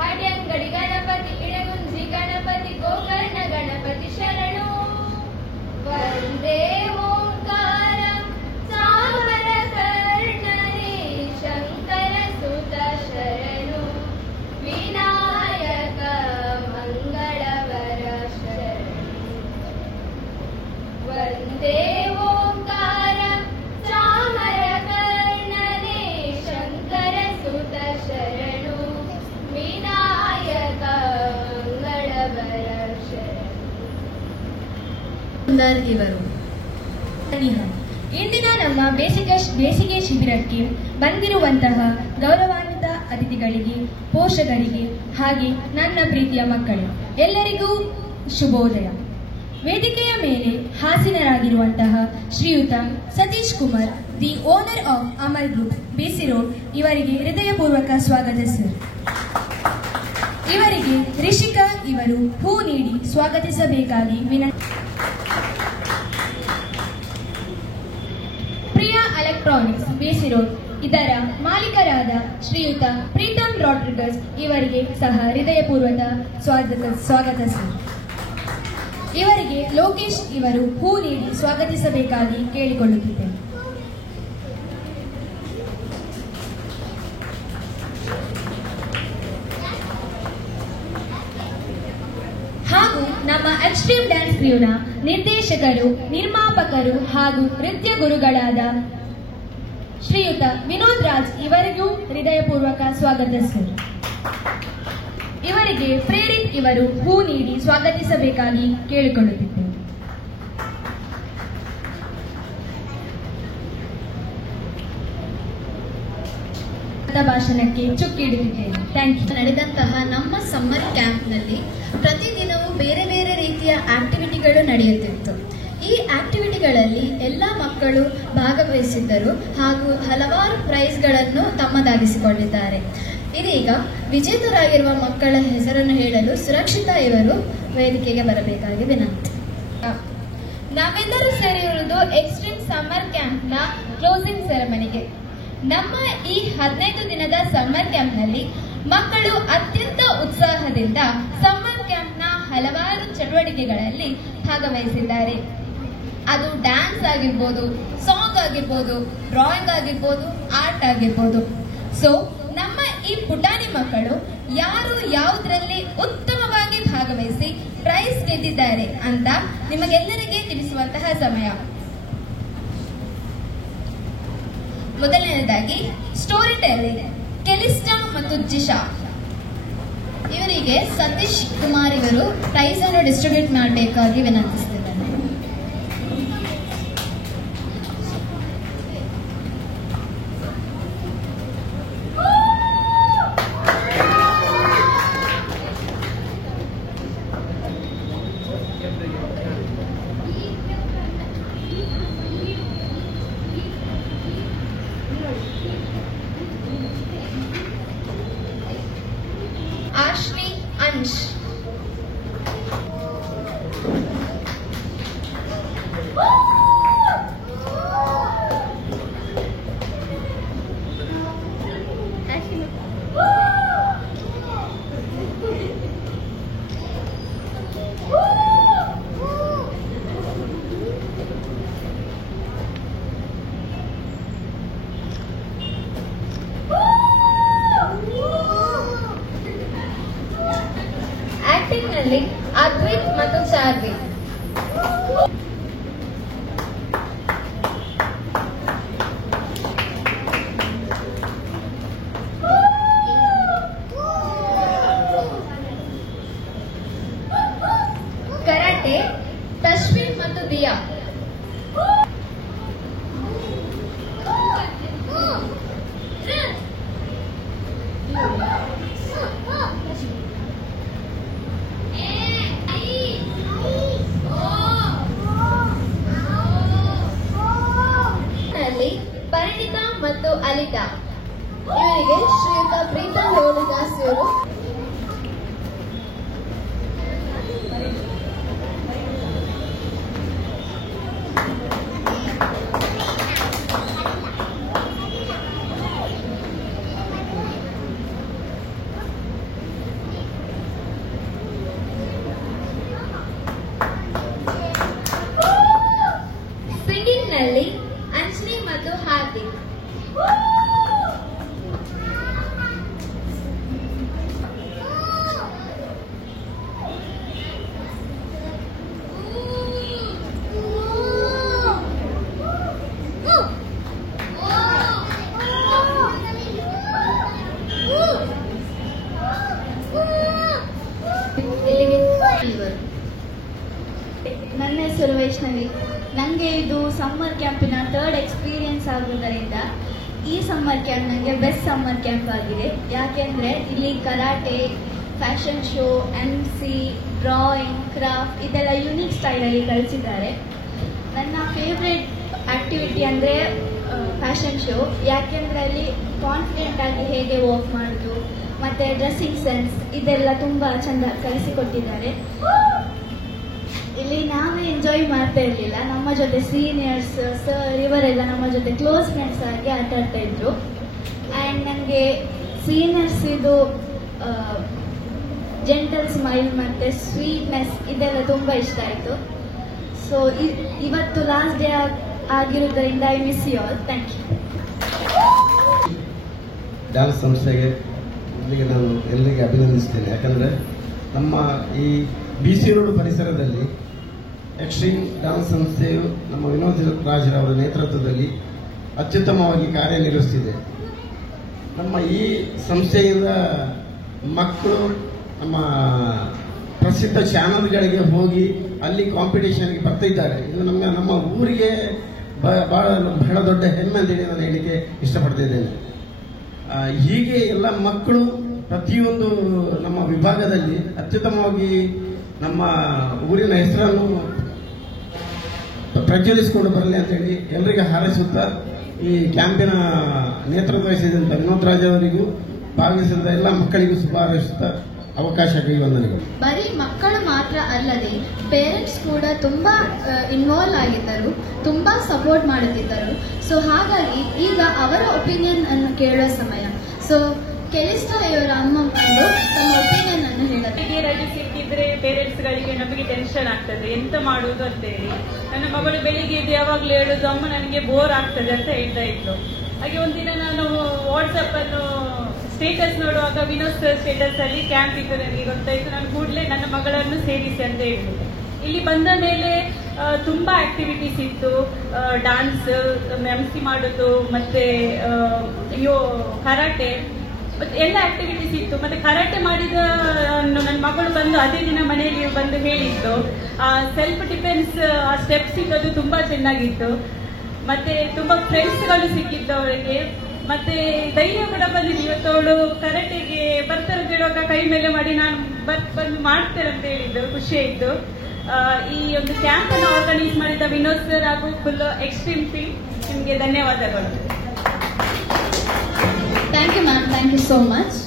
ಹಟ್ಯಂಗಡಿ ಗಣಪತಿ, ಇಡಗುಂಜಿ ಗಣಪತಿ, ಗೋಕರ್ಣ ಗಣಪತಿ ಶರಣು. ವಂದೇ ಓಂಕಾರ ಸಾಮರ ಕರ್ಣನೇ ಶಂಕರ ಸುತ ಶರಣು. ವಿನಾಯಕ ಮಂಗಳವರ ಶರಣು. ವಂದೇ ಓಂಕಾರ ಚಾಮರ ಕರ್ಣನೇ ಶಂಕರ ಸುತ ಶರಣು. ವಿನಾಯಕ ಮಂಗಳವರ ಶರಣು. ಇವರು ಇಂದಿನ ನಮ್ಮ ಬೇಸಿಗೆ ಶಿಬಿರಕ್ಕೆ ಬಂದಿರುವಂತಹ ಗೌರವಾನ್ವಿತ ಅತಿಥಿಗಳಿಗೆ, ಪೋಷಕರಿಗೆ ಹಾಗೆ ನನ್ನ ಪ್ರೀತಿಯ ಮಕ್ಕಳು ಎಲ್ಲರಿಗೂ ಶುಭೋದಯ. ವೇದಿಕೆಯ ಮೇಲೆ ಹಾಸೀನರಾಗಿರುವಂತಹ ಶ್ರೀಯುತ Satish Kumar, the owner of Amar group, B ರೋಡ್, ಇವರಿಗೆ ಹೃದಯಪೂರ್ವಕ ಸ್ವಾಗತ ಸರ್. ಇವರಿಗೆ ರಿಷಿಕಾ ಇವರು ಹೂ ನೀಡಿ ಸ್ವಾಗತಿಸಬೇಕಾಗಿ ವಿನಂತಿ. ಪ್ರಿಯಾ ಎಲೆಕ್ಟ್ರಾನಿಕ್ಸ್, ಬಿಸಿ ರೋಡ್, ಇದರ ಮಾಲೀಕರಾದ ಶ್ರೀಯುತ ಪ್ರೀತಮ್ ರಾಡ್ರಿಗಸ್ ಇವರಿಗೆ ಸಹ ಹೃದಯಪೂರ್ವಕ ಸ್ವಾಗತ ಸರ್. ಇವರಿಗೆ ಲೋಕೇಶ್ ಇವರು ಹೂ ನೀಡಿ ಸ್ವಾಗತಿಸಬೇಕಾಗಿ ಕೇಳಿಕೊಳ್ಳುತ್ತಿದ್ದೇನೆ. ಹಾಗೂ ನಮ್ಮ ಎಕ್ಸ್ಟ್ರೀಮ್ ಡ್ಯಾನ್ಸ್ ಕ್ರ್ಯೂನ ನಿರ್ದೇಶಕರು, ನಿರ್ಮಾಪಕರು ಹಾಗೂ ನೃತ್ಯ ಗುರುಗಳಾದ ಶ್ರೀಯುತ ವಿನೋದ್ ರಾಜ್ ಇವರಿಗೂ ಹೃದಯಪೂರ್ವಕ ಸ್ವಾಗತ ಸರ್. ಇವರಿಗೆ ಪ್ರೇರಿತ್ ಇವರು ಹೂ ನೀಡಿ ಸ್ವಾಗತಿಸಬೇಕಾಗಿ ಕೇಳಿಕೊಳ್ಳುತ್ತಿದ್ದೇವೆ. ಭಾಷಣಕ್ಕೆ ಚುಕ್ಕಿಡುತ್ತಿದ್ದೇನೆ. Thank you. ನಡೆದಂತಹ ನಮ್ಮ ಸಮ್ಮರ್ ಕ್ಯಾಂಪ್ನಲ್ಲಿ ಪ್ರತಿದಿನವೂ ಬೇರೆ ಬೇರೆ ರೀತಿಯ ಆಕ್ಟಿವಿಟಿಗಳು ನಡೆಯುತ್ತಿತ್ತು. ಈ ಆಕ್ಟಿವಿಟಿಗಳಲ್ಲಿ ಎಲ್ಲ ಮಕ್ಕಳು ಭಾಗವಹಿಸಿದ್ದರು ಹಾಗೂ ಹಲವಾರು ಪ್ರೈಸ್ಗಳನ್ನು ತಮ್ಮದಾಗಿಸಿಕೊಂಡಿದ್ದಾರೆ. ಇದೀಗ ವಿಜೇತರಾಗಿರುವ ಮಕ್ಕಳ ಹೆಸರನ್ನು ಹೇಳಲು ಸುರಕ್ಷಿತಾ ಇವರು ವೇದಿಕೆಗೆ ಬರಬೇಕಾಗಿ ವಿನಂತಿ. ನಾವೆಲ್ಲರೂ ಸೇರಿರುವುದು ಎಕ್ಸ್ಟ್ರೀಮ್ ಸಮ್ಮರ್ ಕ್ಯಾಂಪ್ನ ಕ್ಲೋಸಿಂಗ್ ಸೆರೆಮನಿಗೆ. ನಮ್ಮ ಈ 15 ದಿನದ ಸಮ್ಮರ್ ಕ್ಯಾಂಪ್ನಲ್ಲಿ ಮಕ್ಕಳು ಅತ್ಯಂತ ಉತ್ಸಾಹದಿಂದ ಸಮ್ಮರ್ ಕ್ಯಾಂಪ್ನ ಹಲವಾರು ಚಟುವಟಿಕೆಗಳಲ್ಲಿ ಭಾಗವಹಿಸಿದ್ದಾರೆ. ಅದು ಡ್ಯಾನ್ಸ್ ಆಗಿರ್ಬೋದು, ಸಾಂಗ್ ಆಗಿರ್ಬೋದು, ಡ್ರಾಯಿಂಗ್ ಆಗಿರ್ಬೋದು, ಆರ್ಟ್ ಆಗಿರ್ಬೋದು. ಸೊ ನಮ್ಮ ಈ ಪುಟಾಣಿ ಮಕ್ಕಳು ಯಾರು ಯಾವುದರಲ್ಲಿ ಉತ್ತಮವಾಗಿ ಭಾಗವಹಿಸಿ ಪ್ರೈಸ್ ಗೆದ್ದಿದ್ದಾರೆ ಅಂತ ನಿಮಗೆಲ್ಲರಿಗೆ ತಿಳಿಸುವಂತಹ ಸಮಯ. ಮೊದಲನೇದಾಗಿ ಸ್ಟೋರಿ ಟೆಲ್ಲಿಂಗ್, ಕೆಲಿಸ್ಟಾ ಮತ್ತು ಜಿಶಾ. ಇವರಿಗೆ ಸತೀಶ್ ಕುಮಾರ್ ಇವರು ಪ್ರೈಸ್ ಅನ್ನು ಡಿಸ್ಟ್ರಿಬ್ಯೂಟ್ ಮಾಡಬೇಕಾಗಿ ವಿನಂತಿಸಿದ್ದಾರೆ. ಕರಾಟೆ ತಶ್ವಿನ್ ಮತ್ತು ದಿಯಾ. ಪರಿಣಿತಾ ಮತ್ತು ಅಲಿತಾ, ಇವರಿಗೆ ಶ್ರೀಯುತ ಪ್ರೀತಮ್ ಲೋಲಿದಾಸ್ ಇವರು. ಸಿಂಗಿಂಗ್ ನಲ್ಲಿ ಅಂಜನಿ ಮತ್ತು ಹಾರ್ದಿಕ್. ನನ್ನ ಹೆಸರು ವೈಷ್ಣವಿ. ನನಗೆ ಇದು ಸಮ್ಮರ್ ಕ್ಯಾಂಪಿನ 3rd ಎಕ್ಸ್ಪೀರಿಯನ್ಸ್ ಆಗುವುದರಿಂದ ಈ ಸಮ್ಮರ್ ಕ್ಯಾಂಪ್ ನನಗೆ ಬೆಸ್ಟ್ ಸಮ್ಮರ್ ಕ್ಯಾಂಪ್ ಆಗಿದೆ. ಯಾಕೆಂದರೆ ಇಲ್ಲಿ karate, fashion show, MC, drawing, craft ಇದೆಲ್ಲ ಯುನೀಕ್ ಸ್ಟೈಲಲ್ಲಿ ಕಲಿಸಿದ್ದಾರೆ. ನನ್ನ ಫೇವ್ರೆಟ್ ಆ್ಯಕ್ಟಿವಿಟಿ ಅಂದರೆ ಫ್ಯಾಷನ್ ಶೋ. ಯಾಕೆಂದರೆ ಅಲ್ಲಿ ಕಾನ್ಫಿಡೆಂಟಾಗಿ ಹೇಗೆ ವಾಕ್ ಮಾಡೋದು ಮತ್ತು ಡ್ರೆಸ್ಸಿಂಗ್ ಸೆನ್ಸ್ ಇದೆಲ್ಲ ತುಂಬ ಚೆಂದ ಕಲಿಸಿಕೊಟ್ಟಿದ್ದಾರೆ. ಇಲ್ಲಿ ನಾವೇ ಎಂಜಾಯ್ ಮಾಡ್ತಾ ಇರಲಿಲ್ಲ, ನಮ್ಮ ಜೊತೆ ಸೀನಿಯರ್ಸ್, ಸರ್ ಇವರೆಲ್ಲ ನಮ್ಮ ಜೊತೆ ಕ್ಲೋಸ್ ಫ್ರೆಂಡ್ಸ್ ಆಗಿ ಆಟ ಆಡ್ತಾ ಇದ್ರು. ಆ್ಯಂಡ್ ನನಗೆ ಸೀನಿಯರ್ಸ್ ಇದು ಜೆಂಟಲ್ ಸ್ಮೈಲ್ ಮತ್ತು ಸ್ವೀಟ್ನೆಸ್ ಇದೆಲ್ಲ ತುಂಬ ಇಷ್ಟ ಆಯಿತು. ಸೊ ಇವತ್ತು ಲಾಸ್ಟ್ ಡೇ ಆಗಿರೋದ್ರಿಂದ I miss you all. Thank you. Dance ಸಂಸ್ಥೆಗೆ ಇಲ್ಲಿಗೆ ನಾನು ಎಲ್ಲರಿಗೆ ಅಭಿನಂದಿಸ್ತೇನೆ. ಯಾಕಂದರೆ ನಮ್ಮ ಈ BC ರೋಡ್ ಪರಿಸರದಲ್ಲಿ ಎಕ್ಸ್ಟ್ರೀಮ್ ಡ್ಯಾನ್ಸ್ ಸಂಸ್ಥೆಯು ನಮ್ಮ ವಿನೋದ್ ರಾಜ್ರವರ ನೇತೃತ್ವದಲ್ಲಿ ಅತ್ಯುತ್ತಮವಾಗಿ ಕಾರ್ಯನಿರ್ವಹಿಸುತ್ತಿದೆ. ನಮ್ಮ ಈ ಸಂಸ್ಥೆಯಿಂದ ಮಕ್ಕಳು ನಮ್ಮ ಪ್ರಸಿದ್ಧ ಚಾನಲ್ಗಳಿಗೆ ಹೋಗಿ ಅಲ್ಲಿ ಕಾಂಪಿಟೇಷನ್ಗೆ ಬರ್ತಾ ಇದ್ದಾರೆ. ಇದು ನಮ್ಮ ಊರಿಗೆ ಬಹಳ ದೊಡ್ಡ ಹೆಮ್ಮೆ ಅಂತೇಳಿ ನಾನು ಹೇಳಿಕೆ ಇಷ್ಟಪಡ್ತಿದ್ದೇನೆ. ಹೀಗೆ ಎಲ್ಲ ಮಕ್ಕಳು ಪ್ರತಿಯೊಂದು ನಮ್ಮ ವಿಭಾಗದಲ್ಲಿ ಅತ್ಯುತ್ತಮವಾಗಿ ನಮ್ಮ ಊರಿನ ಹೆಸರನ್ನು ಪ್ರಜ್ವಲಿಸಿಕೊಂಡು ಬರಲಿ ಅಂತೇಳಿ ಎಲ್ಲರಿಗೆ ಹಾರೈಸುತ್ತಾ ಈ ಕ್ಯಾಂಪಿನ ನೇತೃತ್ವ ವಹಿಸಿದಂಥ ವಿನೋದ್ ರಾಜ್ ಅವರಿಗೂ ಭಾಗವಹಿಸಿದ ಎಲ್ಲ ಮಕ್ಕಳಿಗೂ ಶುಭ ಹಾರೈಸುತ್ತಾ ಅವಕಾಶಕ್ಕೆ ವಂದನೆಗಳು. ಬರೀ ಮಕ್ಕಳು ಮಾತ್ರ ಅಲ್ಲದೆ ಪೇರೆಂಟ್ಸ್ ಕೂಡ ತುಂಬಾ ಇನ್ವಾಲ್ವ್ ಆಗಿದ್ದರು, ತುಂಬಾ ಸಪೋರ್ಟ್ ಮಾಡುತ್ತಿದ್ದರು. ಸೊ ಹಾಗಾಗಿ ಈಗ ಅವರ ಒಪಿನಿಯನ್ ಅನ್ನು ಕೇಳುವ ಸಮಯ. ಸೊ ಕೆಲಿಸ್ಟಾ ಇವರ ಅಮ್ಮ ಬಂದು ತಮ್ಮ ಒಪಿನಿಯನ್ ಅನ್ನು ಹೇಳುತ್ತಾರೆ. ರಜೆ ಸಿಕ್ಕಿದ್ರೆ ಪೇರೆಂಟ್ಸ್ಗಳಿಗೆ ನಮಗೆ ಟೆನ್ಷನ್ ಆಗ್ತದೆ, ಎಂತ ಮಾಡುವುದು ಅಂತೇಳಿ. ನನ್ನ ಮಗಳು ಬೆಳಿಗ್ಗೆ ಇದು ಯಾವಾಗಲೂ ಹೇಳುದು, ಅಮ್ಮ ನನಗೆ ಬೋರ್ ಆಗ್ತದೆ ಅಂತ ಹೇಳ್ತಾ ಇದ್ರು. ಹಾಗೆ ಒಂದಿನ ನಾನು ವಾಟ್ಸಪ್ ಅನ್ನು ಸ್ಟೇಟಸ್ ನೋಡುವಾಗ ವಿನೋದ್ ಸರ್ ಸ್ಟೇಟಸ್ ಅಲ್ಲಿ ಕ್ಯಾಂಪ್ ಇದ್ದು ನನಗೆ ಗೊತ್ತಾಯ್ತು. ನಾನು ಕೂಡಲೇ ನನ್ನ ಮಗಳನ್ನು ಸೇರಿಸಿ ಅಂತ ಹೇಳಿದೆ. ಇಲ್ಲಿ ಬಂದ ಮೇಲೆ ತುಂಬಾ ಆಕ್ಟಿವಿಟೀಸ್ ಇತ್ತು, ಡಾನ್ಸ್, MC ಮಾಡೋದು, ಮತ್ತೆ ಕರಾಟೆ, ಎಲ್ಲ ಆಕ್ಟಿವಿಟೀಸ್ ಇತ್ತು. ಮತ್ತೆ ಕರಾಟೆ ಮಾಡಿದ ನನ್ನ ಮಗಳು ಬಂದು ಅದೇ ದಿನ ಮನೆಯಲ್ಲಿ ಬಂದು ಹೇಳಿದ್ದು, ಸೆಲ್ಫ್ ಡಿಫೆನ್ಸ್ ಆ ಸ್ಟೆಪ್ಸ್ ಇದ್ದದ್ದು ತುಂಬಾ ಚೆನ್ನಾಗಿತ್ತು. ಮತ್ತೆ ತುಂಬಾ ಫ್ರೆಂಡ್ಸ್ಗಳು ಸಿಕ್ಕಿದ್ದು ಅವರಿಗೆ. ಮತ್ತೆ ಧೈರ್ಯ ಕೂಡ ಬಂದಿದ್ದು. ಇವತ್ತವಳು ಕರಾಟೆಗೆ ಬರ್ತಾರೆ ಹೇಳುವಾಗ ಕೈ ಮೇಲೆ ಮಾಡಿ ನಾನು ಬಂದು ಮಾಡ್ತೇನೆ ಅಂತ ಹೇಳಿದ್ದು, ಖುಷಿ ಆಯ್ತು. ಈ ಒಂದು ಕ್ಯಾಂಪ್ ಅನ್ನು ಆರ್ಗನೈಸ್ ಮಾಡಿದ ವಿನೋದ್ ಸರ್ ಹಾಗೂ ಫುಲ್ ಎಕ್ಸ್ಟ್ರೀಮ್ ಟೀಮ್, ನಿಮಗೆ ಧನ್ಯವಾದಗಳು. Thank you ma'am, thank you so much.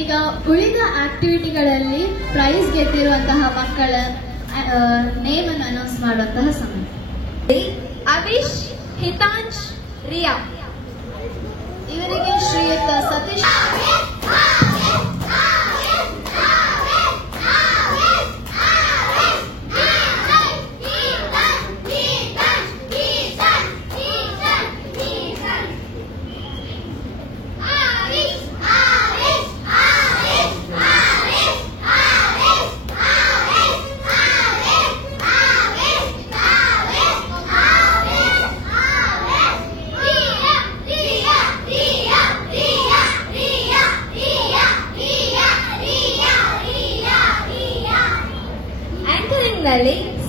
ಈಗ ಉಳಿದ ಆಕ್ಟಿವಿಟಿಗಳಲ್ಲಿ ಪ್ರೈಸ್ ಗೆದ್ದಿರುವಂತಹ ಮಕ್ಕಳ ನೇಮ್ ಅನ್ನು ಅನೌನ್ಸ್ ಮಾಡುವಂತಹ ಸಮಯ. ಅವಿಶ್, ಹಿತಾಂಶ್, ರಿಯಾ ಇವರಿಗೆ ಶ್ರೀಯುತ ಸತೀಶ್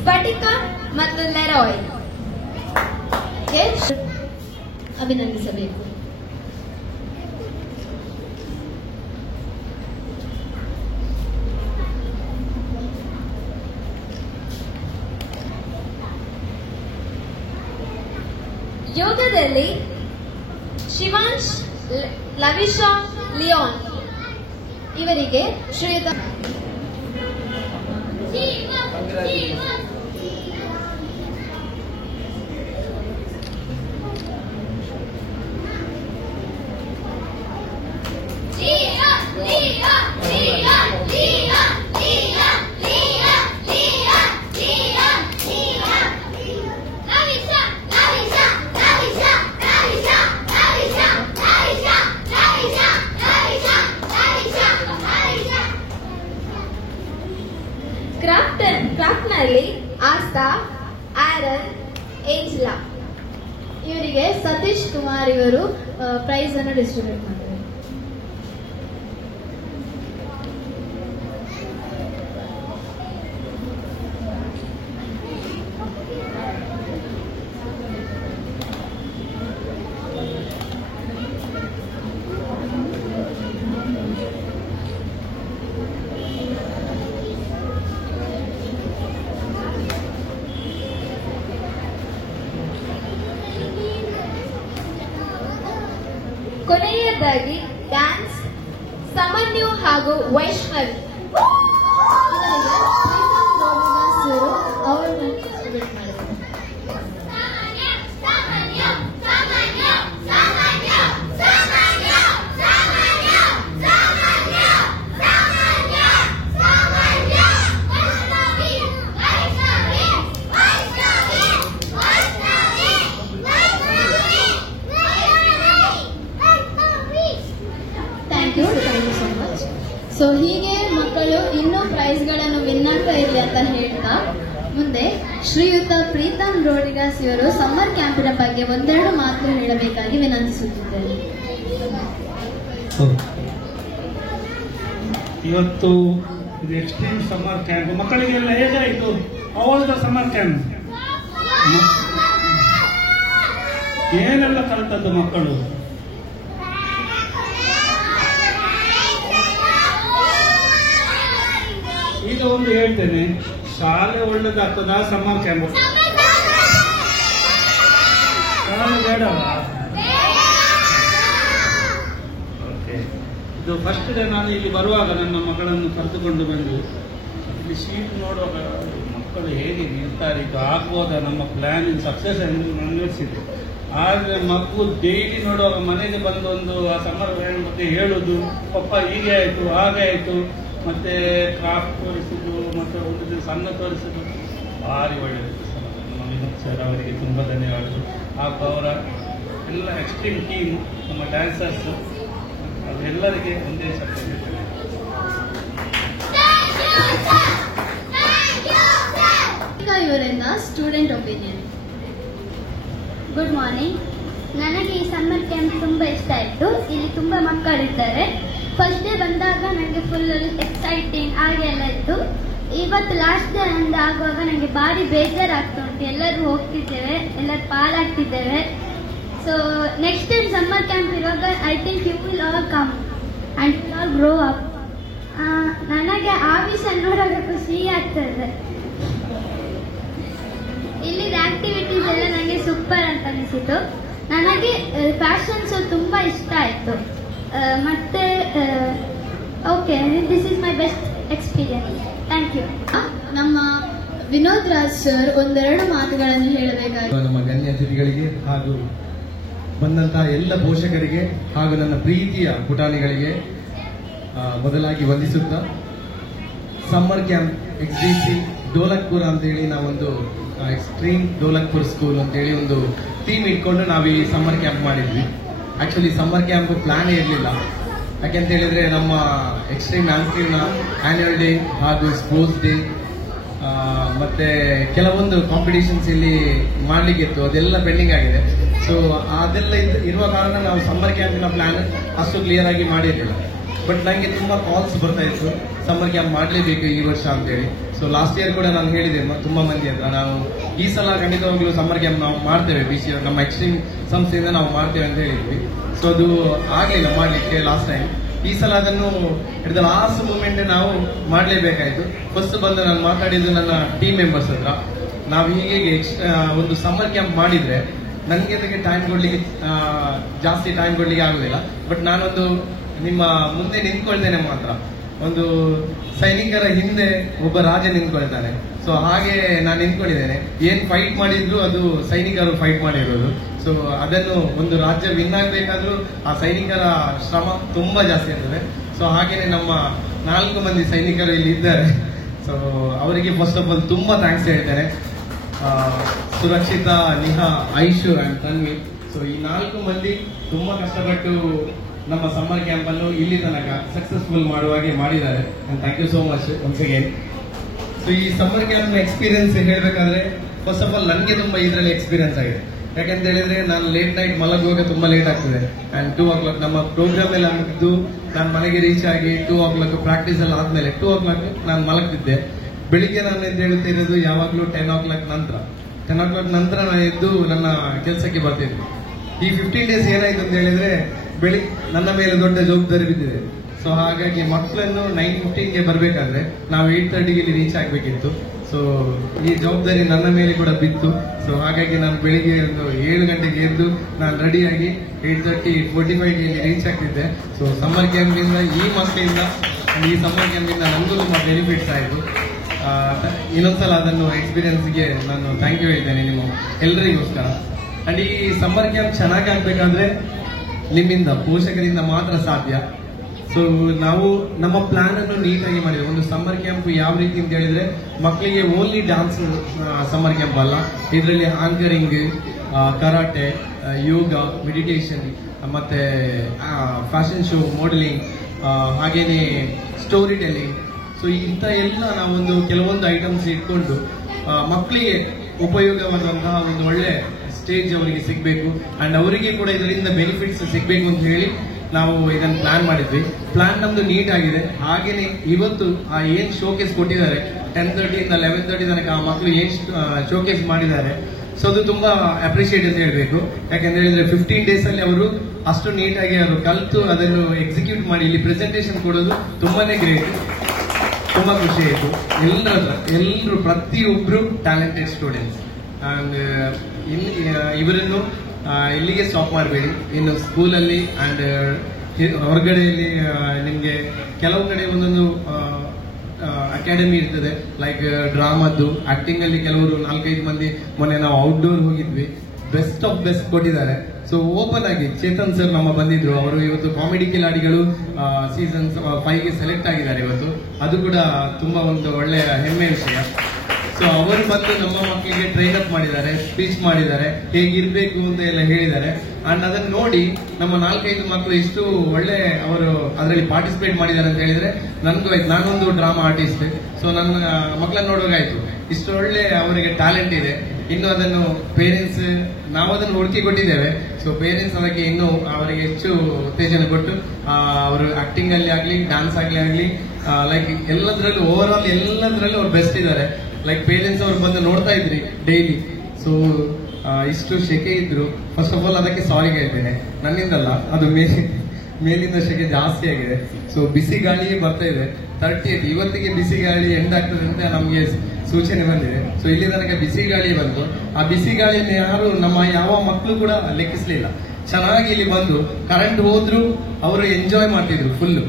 ಸ್ಫಟಿಕ ಮತ್ತು ಲೆರಾಯ್ ಅಭಿನಂದಿಸಬೇಕು. ಯೋಗದಲ್ಲಿ ಶಿವಾಂಶ್ ಲವಿಶಾ ಲಿಯೋನ್ ಇವರಿಗೆ ಶ್ರೀಯುತ ಕ್ರಾಫ್ಟ್ನಲ್ಲಿ ಆಸ್ತಾ, ಆರನ್, ಏಂಜಲಾ ಇವರಿಗೆ ಸತೀಶ್ ಕುಮಾರ್ ಇವರು ಪ್ರೈಸ್ ಅನ್ನು ಡಿಸ್ಟ್ರಿಬ್ಯೂಟ್ ಮಾಡಿದ್ದಾರೆ. ಕೊನೆಯದಾಗಿ ಡ್ಯಾನ್ಸ್ ಸಮನ್ಯು ಹಾಗೂ ವೈಷ್ಣವಿ ಅವರನ್ನು ಡಿಸ್ಟ್ರಿಬ್ಯೂಟ್ ಮಾಡಿದ್ದಾರೆ. ಸೊ ಹೀಗೆ ಮಕ್ಕಳು ಇನ್ನೂ ಪ್ರೈಸ್ಗಳನ್ನು ವಿನ್ ಆಗ್ತಾ ಇರಲಿ ಅಂತ ಹೇಳ್ತಾ ಮುಂದೆ ಶ್ರೀಯುತ ಪ್ರೀತಮ್ ರೋಡಿಗಾಸ್ ಇವರು ಸಮ್ಮರ್ ಕ್ಯಾಂಪಿನ ಬಗ್ಗೆ ಒಂದೆರಡು ಮಾತು ಹೇಳಬೇಕಾಗಿ ವಿನಂತಿಸುತ್ತಿದ್ದೇನೆ. ಇವತ್ತು ಇದು ಎಕ್ಸ್ಟ್ರೀಮ್ ಸಮ್ಮರ್ ಕ್ಯಾಂಪ್ ಮಕ್ಕಳಿಗೆಲ್ಲ ಹೇಗಾಯಿತು? ಆಲ್ ದ ಸಮ್ಮರ್ ಕ್ಯಾಂಪ್ ಏನೆಲ್ಲ ಕಲಿತದ್ದು ಮಕ್ಕಳು? ಈಗ ಒಂದು ಹೇಳ್ತೇನೆ, ಶಾಲೆ ಒಳ್ಳೇದಾಗ್ತದ ಸಮ್ಮರ್ ಕ್ಯಾಂಪ್? ಶಾಲೆ ಬೇಡವಾ? ಓಕೆ. ಇದು ಫಸ್ಟ್ ಡೇ ನಾನು ಇಲ್ಲಿ ಬರುವಾಗ ನನ್ನ ಮಗಳನ್ನು ಕರೆದುಕೊಂಡು ಬಂದು ಇಲ್ಲಿ ಶೀಟ್ ನೋಡುವಾಗ ಮಕ್ಕಳು ಹೇಗೆ ನಿಲ್ತಾರೆ, ಇದು ಆಗ್ಬೋದಾ ನಮ್ಮ ಪ್ಲಾನ್ ಸಕ್ಸಸ್ ಎಂದು ಅನ್ವಯಿಸಿದೆ. ಆದರೆ ಮಗು ಡೈಲಿ ನೋಡುವಾಗ ಮನೆಗೆ ಬಂದು ಒಂದು ಆ ಸಮ್ಮರ್ ಕ್ಯಾಂಪ್ ಬಗ್ಗೆ ಹೇಳುದು, ಪಪ್ಪ ಹೀಗೆ ಆಯಿತು ಹಾಗೆ ಆಯಿತು, ಮತ್ತೆ ಕ್ರಾಫ್ಟ್ ತೋರಿಸಿದ್ದು, ಮತ್ತೆ ಒಂದು ದಿವಸ ಸಣ್ಣ ತೋರಿಸಿದ್ದು ಭಾರಿ ಒಳ್ಳೆಯದು. ನಮ್ಮ ವಿನೋದ್ ಸರ್ ಅವರಿಗೆ ತುಂಬ ಧನ್ಯವಾದಗಳು. ಹಾಗೂ ಅವರ ಎಲ್ಲ ಎಕ್ಸ್ಟ್ರೀಮ್ ಟೀಮ್, ನಮ್ಮ ಡ್ಯಾನ್ಸರ್ಸ್ ಅವರೆಲ್ಲರಿಗೆ ಒಂದೇ ಸತ್ಯ. ಇವರಿಂದ ಸ್ಟೂಡೆಂಟ್ ಒಪಿನಿಯನ್. Good morning. ನನಗೆ ಈ ಸಮ್ಮರ್ ಕ್ಯಾಂಪ್ ತುಂಬ ಇಷ್ಟ ಆಯಿತು. ಇಲ್ಲಿ ತುಂಬ ಮಕ್ಕಳಿದ್ದಾರೆ. ಫಸ್ಟ್ ಡೇ ಬಂದಾಗ ನನಗೆ ಫುಲ್ ಎಕ್ಸೈಟಿಂಗ್ ಹಾಗೆಲ್ಲ ಇತ್ತು. ಇವತ್ತು ಲಾಸ್ಟ್ ಡೇ ಅಂತ ಆಗುವಾಗ ನನಗೆ ಭಾರಿ ಬೇಜಾರಾಗ್ತಾ ಉಂಟು. ಎಲ್ಲರೂ ಹೋಗ್ತಿದ್ದೇವೆ, ಎಲ್ಲರೂ ಪಾಲಾಗ್ತಿದ್ದೇವೆ. So next time summer camp ಇರುವಾಗ I think you will all come and will all grow up. ನನಗೆ ಆ ವಿಷಯ ನೋಡುವಾಗ ಖುಷಿ ಆಗ್ತದೆ. ಇಲ್ಲಿನ ಆಕ್ಟಿವಿಟೀಸ್ ಎಲ್ಲ ನನಗೆ ಸೂಪರ್ ಅಂತ ಅನಿಸಿತು. ನನಗೆ ಫ್ಯಾಷನ್ ಶೋ ತುಂಬ ಇಷ್ಟ ಆಯಿತು. ಮತ್ತೆ okay, this is my best experience. Thank you. ನಮ್ಮ ವಿನೋದ್ ರಾಜ್ ಸರ್ ಒಂದೆರಡು ಮಾತುಗಳನ್ನು ಹೇಳಬೇಕಾಗಿ ನಮ್ಮ ಗಣ್ಯ ಅತಿಥಿಗಳಿಗೆ ಹಾಗೂ ಬಂದಂತಹ ಎಲ್ಲ ಪೋಷಕರಿಗೆ ಹಾಗೂ ನನ್ನ ಪ್ರೀತಿಯ ಪುಟಾಣಿಗಳಿಗೆ ಮೊದಲಾಗಿ ವಂದಿಸುತ್ತಾ, ಸಮ್ಮರ್ ಕ್ಯಾಂಪ್ XDC ಡೋಲಕ್ಪುರ ಅಂತೇಳಿ ನಾವೊಂದು ಎಕ್ಸ್ಟ್ರೀಮ್ ಡೋಲಕ್ಪುರ್ ಸ್ಕೂಲ್ ಅಂತೇಳಿ ಒಂದು ಥೀಮ್ ಇಟ್ಕೊಂಡು ನಾವು ಈ ಸಮ್ಮರ್ ಕ್ಯಾಂಪ್ ಮಾಡಿದ್ವಿ. ಆಕ್ಚುಲಿ ಸಮ್ಮರ್ ಕ್ಯಾಂಪ್ ಪ್ಲಾನ್ ಇರಲಿಲ್ಲ. ಯಾಕೆಂತ ಹೇಳಿದ್ರೆ ನಮ್ಮ ಎಕ್ಸ್ಟ್ರೀಮ್ ನ ಆನ್ಯುವಲ್ ಡೇ ಹಾಗೂ ಸ್ಪೋರ್ಟ್ಸ್ ಡೇ ಮತ್ತೆ ಕೆಲವೊಂದು ಕಾಂಪಿಟೇಷನ್ಸ್ ಇಲ್ಲಿ ಮಾಡ್ಲಿಕ್ಕೆ ಇತ್ತು, ಅದೆಲ್ಲ ಪೆಂಡಿಂಗ್ ಆಗಿದೆ. ಸೊ ಅದೆಲ್ಲ ಇರುವ ಕಾರಣ ನಾವು ಸಮ್ಮರ್ ಕ್ಯಾಂಪಿನ ಪ್ಲಾನ್ ಅಷ್ಟು ಕ್ಲಿಯರ್ ಆಗಿ ಮಾಡಿರಲಿಲ್ಲ. ಬಟ್ ನನಗೆ ತುಂಬಾ ಕಾಲ್ಸ್ ಬರ್ತಾ ಇತ್ತು, ಸಮ್ಮರ್ ಕ್ಯಾಂಪ್ ಮಾಡಲೇಬೇಕು ಈ ವರ್ಷ ಅಂತೇಳಿ. ಸೊ ಸೊ ಲಾಸ್ಟ್ ಇಯರ್ ಕೂಡ ನಾನು ಹೇಳಿದೆ ತುಂಬಾ ಮಂದಿ ಅಂತ, ನಾವು ಈ ಸಲ ಖಂಡಿತವಾಗ್ಲೂ ಸಮ್ಮರ್ ಕ್ಯಾಂಪ್ ನಾವು ಮಾಡ್ತೇವೆ, BC ನಮ್ಮ ಎಕ್ಸ್ಟ್ರೀಮ್ ಸಂಸ್ಥೆಯಿಂದ ನಾವು ಮಾಡ್ತೇವೆ ಅಂತ ಹೇಳಿದ್ವಿ. ಸೊ ಅದು ಆಗಲಿಲ್ಲ ಮಾಡಲಿಕ್ಕೆ ಲಾಸ್ಟ್ ಟೈಮ್. ಈ ಸಲ ಅದನ್ನು ಹಿಡಿದ ಲಾಸ್ಟ್ ಮೂಮೆಂಟ್ ನಾವು ಮಾಡಲೇಬೇಕಾಯ್ತು. ಫಸ್ಟ್ ಬಂದು ನಾನು ಮಾತಾಡಿದ್ದು ನನ್ನ ಟೀಮ್ ಮೆಂಬರ್ಸ್ ಹತ್ರ, ನಾವು ಹೀಗೆ ಒಂದು ಸಮ್ಮರ್ ಕ್ಯಾಂಪ್ ಮಾಡಿದ್ರೆ ನನಗೆ ಅದಕ್ಕೆ ಟೈಮ್ ಕೊಡ್ಲಿಕ್ಕೆ ಜಾಸ್ತಿ ಟೈಮ್ ಕೊಡ್ಲಿಕ್ಕೆ ಆಗುದಿಲ್ಲ, ಬಟ್ ನಾನೊಂದು ನಿಮ್ಮ ಮುಂದೆ ನಿಂತ್ಕೊಳ್ತೇನೆ ಮಾತ್ರ. ಒಂದು ಸೈನಿಕರ ಹಿಂದೆ ಒಬ್ಬ ರಾಜ ನಿಂತ್ಕೊಳ್ತಾನೆ, ಸೊ ಹಾಗೆ ನಾನು ನಿಂತ್ಕೊಂಡಿದ್ದೇನೆ. ಏನ್ ಫೈಟ್ ಮಾಡಿದ್ರು ಅದು ಸೈನಿಕರು ಫೈಟ್ ಮಾಡಿರೋದು. ಸೊ ಅದನ್ನು ಒಂದು ರಾಜ್ಯ ವಿನ್ ಆಗ್ಬೇಕಾದ್ರೂ ಆ ಸೈನಿಕರ ಶ್ರಮ ತುಂಬಾ ಜಾಸ್ತಿ ಇರ್ತದೆ. ಸೊ ಹಾಗೇನೆ ನಮ್ಮ 4 ಮಂದಿ ಸೈನಿಕರು ಇಲ್ಲಿ ಇದ್ದಾರೆ. ಸೊ ಅವರಿಗೆ ಫಸ್ಟ್ ಆಫ್ ಆಲ್ ತುಂಬಾ ಥ್ಯಾಂಕ್ಸ್ ಹೇಳ್ತೇನೆ. ಸುರಕ್ಷಿತಾ, ನಿಹಾ, ಐಶು ಅಂಡ್ ತನ್ವಿ. ಸೊ ಈ 4 ಮಂದಿ ತುಂಬಾ ಕಷ್ಟಪಟ್ಟು ನಮ್ಮ ಸಮ್ಮರ್ ಕ್ಯಾಂಪ್ ಅನ್ನು ಇಲ್ಲಿ ತನಕ ಸಕ್ಸಸ್ಫುಲ್ ಮಾಡುವಾಗೆ ಮಾಡಿದ್ದಾರೆ. And thank you so much once again. So ಈ ಸಮ್ಮರ್ ಕ್ಯಾಂಪ್ ನ ಎಕ್ಸ್ಪೀರಿಯನ್ಸ್ ಹೇಳ್ಬೇಕಾದ್ರೆ ಫಸ್ಟ್ ಆಫ್ ಆಲ್ ನನಗೆ ತುಂಬಾ ಇದರಲ್ಲಿ ಎಕ್ಸ್ಪೀರಿಯನ್ಸ್ ಆಗಿದೆ. ಯಾಕಂತ ಹೇಳಿದ್ರೆ ನಾನು ಲೇಟ್ ನೈಟ್ ಮಲಗುವಾಗ ತುಂಬಾ ಲೇಟ್ ಆಗ್ತದೆ. ಅಂಡ್ 2 o'clock ನಮ್ಮ ಪ್ರೋಗ್ರಾಮ್ ಎಲ್ಲ ಆಗಿದ್ದು ನಾನು ಮನೆಗೆ ರೀಚ್ ಆಗಿ 2 o'clock ಪ್ರಾಕ್ಟೀಸ್ ಎಲ್ಲ ಆದ್ಮೇಲೆ 2 o'clock ನಾನು ಮಲಗ್ತಿದ್ದೆ. ಬೆಳಿಗ್ಗೆ ನಾನು ಎಂದು ಹೇಳ್ತಿರೋದು ಯಾವಾಗಲೂ 10 o'clock ನಂತರ. 10 o'clock ನಂತರ ನಾನು ಎದ್ದು ನನ್ನ ಕೆಲಸಕ್ಕೆ ಬರ್ತಿದ್ದೆ. ಈ 15 days ಏನಾಯ್ತು ಅಂತ ಹೇಳಿದ್ರೆ ಬೆಳಿಗ್ಗೆ ನನ್ನ ಮೇಲೆ ದೊಡ್ಡ ಜವಾಬ್ದಾರಿ ಬಿದ್ದಿದೆ. ಸೊ ಹಾಗಾಗಿ ಮಕ್ಕಳನ್ನು 9:15ಗೆ ಬರಬೇಕಾದ್ರೆ ನಾವು 8:30ಗೆ ಇಲ್ಲಿ ರೀಚ್ ಆಗ್ಬೇಕಿತ್ತು. ಸೊ ಈ ಜವಾಬ್ದಾರಿ ನನ್ನ ಮೇಲೆ ಕೂಡ ಬಿತ್ತು. ಸೊ ಹಾಗಾಗಿ ನಾನು ಬೆಳಿಗ್ಗೆ ಒಂದು 7 ಗಂಟೆಗೆ ಎದ್ದು ನಾನು ರೆಡಿಯಾಗಿ 8:30-8:45ಗೆ ಇಲ್ಲಿ ರೀಚ್ ಆಗ್ತಿದ್ದೆ. ಸೊ ಸಮ್ಮರ್ ಕ್ಯಾಂಪಿಂದ ಈ ಮಕ್ಕಳಿಂದ ಈ ಸಮ್ಮರ್ ಕ್ಯಾಂಪಿಂದ ನನಗೂ ತುಂಬಾ ಬೆನಿಫಿಟ್ಸ್ ಆಯಿತು. ಇನ್ನೊಂದ್ಸಲ ಅದನ್ನು ಎಕ್ಸ್ಪೀರಿಯನ್ಸ್ಗೆ ನಾನು ಥ್ಯಾಂಕ್ ಯು ಹೇಳ್ತೇನೆ ನಿಮ್ಮ ಎಲ್ಲರಿಗೋಸ್ಕರ. ಅಂಡ್ ಈ ಸಮ್ಮರ್ ಕ್ಯಾಂಪ್ ಚೆನ್ನಾಗಿ ಆಗ್ಬೇಕಾದ್ರೆ ನಿಮ್ಮಿಂದ ಪೋಷಕರಿಂದ ಮಾತ್ರ ಸಾಧ್ಯ. ಸೊ ನಾವು ನಮ್ಮ ಪ್ಲಾನ್ ಅನ್ನು ನೀಟಾಗಿ ಮಾಡಿದ್ವಿ. ಒಂದು ಸಮ್ಮರ್ ಕ್ಯಾಂಪ್ ಯಾವ ರೀತಿ ಅಂತ ಹೇಳಿದ್ರೆ ಮಕ್ಕಳಿಗೆ ಓನ್ಲಿ ಡಾನ್ಸ್ ಸಮ್ಮರ್ ಕ್ಯಾಂಪ್ ಅಲ್ಲ, ಇದರಲ್ಲಿ ಆಂಕರಿಂಗ್, ಕರಾಟೆ, ಯೋಗ, ಮೆಡಿಟೇಷನ್, ಮತ್ತೆ ಫ್ಯಾಷನ್ ಶೋ, ಮಾಡೆಲಿಂಗ್, ಹಾಗೇನೆ ಸ್ಟೋರಿ ಟೆಲ್ಲಿಂಗ್. ಸೊ ಇಂಥ ಎಲ್ಲ ನಾವೊಂದು ಕೆಲವೊಂದು ಐಟಮ್ಸ್ ಇಟ್ಕೊಂಡು ಮಕ್ಕಳಿಗೆ ಉಪಯೋಗವಾಗುವಂತಹ ಒಂದು ಒಳ್ಳೆ ಸ್ಟೇಜ್ ಅವರಿಗೆ ಸಿಗಬೇಕು ಅಂಡ್ ಅವರಿಗೆ ಕೂಡ ಇದರಿಂದ ಬೆನಿಫಿಟ್ಸ್ ಸಿಗಬೇಕು ಅಂತ ಹೇಳಿ ನಾವು ಇದನ್ನು ಪ್ಲಾನ್ ಮಾಡಿದ್ವಿ. ಪ್ಲಾನ್ ನಮ್ದು ನೀಟ್ ಆಗಿದೆ. ಹಾಗೇನೆ ಇವತ್ತು ಆ ಏನ್ ಶೋಕೇಸ್ ಕೊಟ್ಟಿದ್ದಾರೆ 10:30 ಇಂದ 11:30 ತನಕ ಆ ಮಕ್ಕಳು ಏನ್ ಶೋಕೇಸ್ ಮಾಡಿದ್ದಾರೆ, ಸೊ ಅದು ತುಂಬಾ ಅಪ್ರಿಶಿಯೇಟ್ ಅಂತ ಹೇಳ್ಬೇಕು. ಯಾಕಂದ್ರೆ ಹೇಳಿದ್ರೆ 15 days ಅಲ್ಲಿ ಅವರು ಅಷ್ಟು ನೀಟಾಗಿ ಅವರು ಕಲಿತು ಅದನ್ನು ಎಕ್ಸಿಕ್ಯೂಟ್ ಮಾಡಿ ಇಲ್ಲಿ ಪ್ರೆಸೆಂಟೇಷನ್ ಕೊಡೋದು ತುಂಬಾನೇ ಗ್ರೇಟ್. ತುಂಬಾ ಖುಷಿ ಆಯಿತು. ಎಲ್ಲರೂ ಪ್ರತಿಯೊಬ್ರು ಟ್ಯಾಲೆಂಟೆಡ್ ಸ್ಟೂಡೆಂಟ್ಸ್. ಅಂಡ್ ಇವರನ್ನು ಇಲ್ಲಿಗೆ ಸ್ಟಾಪ್ ಮಾಡಬೇಡಿ. ಇನ್ನು ಸ್ಕೂಲಲ್ಲಿ ಅಂಡ್ ಹೊರಗಡೆಯಲ್ಲಿ ನಿಮಗೆ ಕೆಲವು ಕಡೆ ಒಂದೊಂದು ಅಕಾಡೆಮಿ ಇರ್ತದೆ, ಲೈಕ್ ಡ್ರಾಮಾದ್ದು, ಆಕ್ಟಿಂಗ್ ಅಲ್ಲಿ ಕೆಲವರು 4-5 ಮಂದಿ ಮೊನ್ನೆ ನಾವು ಔಟ್ಡೋರ್ ಹೋಗಿದ್ವಿ, ಬೆಸ್ಟ್ ಆಫ್ ಬೆಸ್ಟ್ ಕೊಟ್ಟಿದ್ದಾರೆ. ಸೊ ಓಪನ್ ಆಗಿ ಚೇತನ್ ಸರ್ ನಮ್ಮ ಬಂದಿದ್ರು, ಅವರು ಇವತ್ತು ಕಾಮಿಡಿ ಕಿಲಾಡಿಗಳು ಸೀಸನ್ 5ಗೆ ಸೆಲೆಕ್ಟ್ ಆಗಿದ್ದಾರೆ ಇವತ್ತು. ಅದು ಕೂಡ ತುಂಬಾ ಒಂದು ಒಳ್ಳೆಯ ಹೆಮ್ಮೆ ವಿಷಯ. ಸೊ ಅವರು ಬಂದು ನಮ್ಮ ಮಕ್ಕಳಿಗೆ ಟ್ರೈನ್ ಅಪ್ ಮಾಡಿದ್ದಾರೆ, ಸ್ಪೀಚ್ ಮಾಡಿದ್ದಾರೆ, ಹೇಗಿರ್ಬೇಕು ಅಂತ ಎಲ್ಲ ಹೇಳಿದ್ದಾರೆ. ಅಂಡ್ ಅದನ್ನು ನೋಡಿ ನಮ್ಮ 4-5 ಮಕ್ಕಳು ಎಷ್ಟು ಒಳ್ಳೆ ಅವರು ಅದರಲ್ಲಿ ಪಾರ್ಟಿಸಿಪೇಟ್ ಮಾಡಿದ್ದಾರೆ ಅಂತ ಹೇಳಿದ್ರೆ ನನ್ಗೂ ಆಯ್ತು. ನಾನೊಂದು ಡ್ರಾಮಾ ಆರ್ಟಿಸ್ಟ್, ಸೊ ನನ್ನ ಮಕ್ಕಳನ್ನ ನೋಡುವಾಗಾಯ್ತು ಇಷ್ಟು ಒಳ್ಳೆ ಅವರಿಗೆ ಟ್ಯಾಲೆಂಟ್ ಇದೆ. ಇನ್ನು ಅದನ್ನು ಪೇರೆಂಟ್ಸ್ ನಾವು ಅದನ್ನು ಹುಡುಕಿ ಕೊಟ್ಟಿದ್ದೇವೆ. ಸೊ ಪೇರೆಂಟ್ಸ್ ಅದಕ್ಕೆ ಇನ್ನೂ ಅವರಿಗೆ ಹೆಚ್ಚು ಉತ್ತೇಜನ ಕೊಟ್ಟು ಅವರು ಆಕ್ಟಿಂಗ್ ಅಲ್ಲಿ ಆಗ್ಲಿ, ಡ್ಯಾನ್ಸ್ ಆಗ್ಲಿ ಲೈಕ್ ಎಲ್ಲದರಲ್ಲೂ ಓವರ್ ಆಲ್ ಎಲ್ಲದರಲ್ಲೂ ಅವ್ರು ಬೆಸ್ಟ್ ಇದ್ದಾರೆ. ಲೈಕ್ ಪೇರೆಂಟ್ಸ್ ಅವ್ರು ಬಂದು ನೋಡ್ತಾ ಇದ್ರಿ ಡೈಲಿ. ಸೊ ಇಷ್ಟು ಶೆಕೆ ಇದ್ರು, ಫಸ್ಟ್ ಆಫ್ ಆಲ್ ಅದಕ್ಕೆ ಸಾರಿ ಹೇಳ್ತೇನೆ, ನನ್ನಿಂದಲ್ಲ, ಅದು ಮೇಲಿಂದ ಶೆಕೆ ಜಾಸ್ತಿ ಆಗಿದೆ. ಸೊ ಬಿಸಿ ಗಾಳಿ ಬರ್ತಾ ಇದೆ. 30th ಇವತ್ತಿಗೆ ಬಿಸಿ ಗಾಳಿ ಎಂಡ್ ಆಗ್ತದೆ ಅಂತ ನಮಗೆ ಸೂಚನೆ ಬಂದಿದೆ. ಸೊ ಇಲ್ಲಿ ತನಕ ಬಿಸಿ ಗಾಳಿ ಬಂತು. ಆ ಬಿಸಿ ಗಾಳಿಯನ್ನು ಯಾರು ನಮ್ಮ ಯಾವ ಮಕ್ಕಳು ಕೂಡ ಲೆಕ್ಕಿಸಲಿಲ್ಲ. ಚೆನ್ನಾಗಿ ಇಲ್ಲಿ ಬಂದು ಕರೆಂಟ್ ಹೋದ್ರು ಅವರು ಎಂಜಾಯ್ ಮಾಡ್ತಿದ್ರು ಫುಲ್.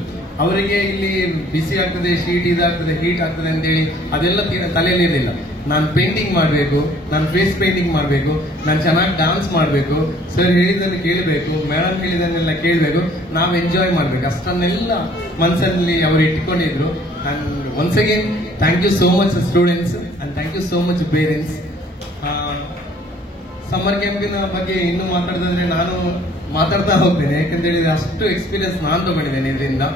ಅವರಿಗೆ ಇಲ್ಲಿ ಬಿಸಿ ಆಗ್ತದೆ, ಶೀಟ್ ಇದಾಗ್ತದೆ, ಹೀಟ್ ಆಗ್ತದೆ ಅಂತೇಳಿ ಅದೆಲ್ಲ ತಲೆಯಲ್ಲಿ ಇರಲಿಲ್ಲ. ನಾನು ಪೇಂಟಿಂಗ್ ಮಾಡಬೇಕು, ನಾನು ಫೇಸ್ ಪೇಂಟಿಂಗ್ ಮಾಡಬೇಕು, ನಾನು ಚೆನ್ನಾಗಿ ಡಾನ್ಸ್ ಮಾಡಬೇಕು, ಸರ್ ಹೇಳಿದ್ದನ್ನು ಕೇಳಬೇಕು, ಮೇಡಮ್ ಹೇಳಿದನ್ನೆಲ್ಲ ಕೇಳಬೇಕು, ನಾವು ಎಂಜಾಯ್ ಮಾಡಬೇಕು, ಅಷ್ಟನ್ನೆಲ್ಲ ಮನಸ್ಸಲ್ಲಿ ಅವರು ಇಟ್ಕೊಂಡಿದ್ರು. And once again thank you so much students and thank you so much parents. Summer ಕ್ಯಾಂಪಿನ ಬಗ್ಗೆ ಇನ್ನೂ ಮಾತಾಡಿದ್ರೆ ನಾನು ಮಾತಾಡ್ತಾ ಹೋಗ್ತೇನೆ, ಯಾಕಂತ ಹೇಳಿದ್ರೆ ಅಷ್ಟು ಎಕ್ಸ್ಪೀರಿಯನ್ಸ್ ನಾನು ತಗೊಂಡಿದ್ದೇನೆ ಇದರಿಂದ.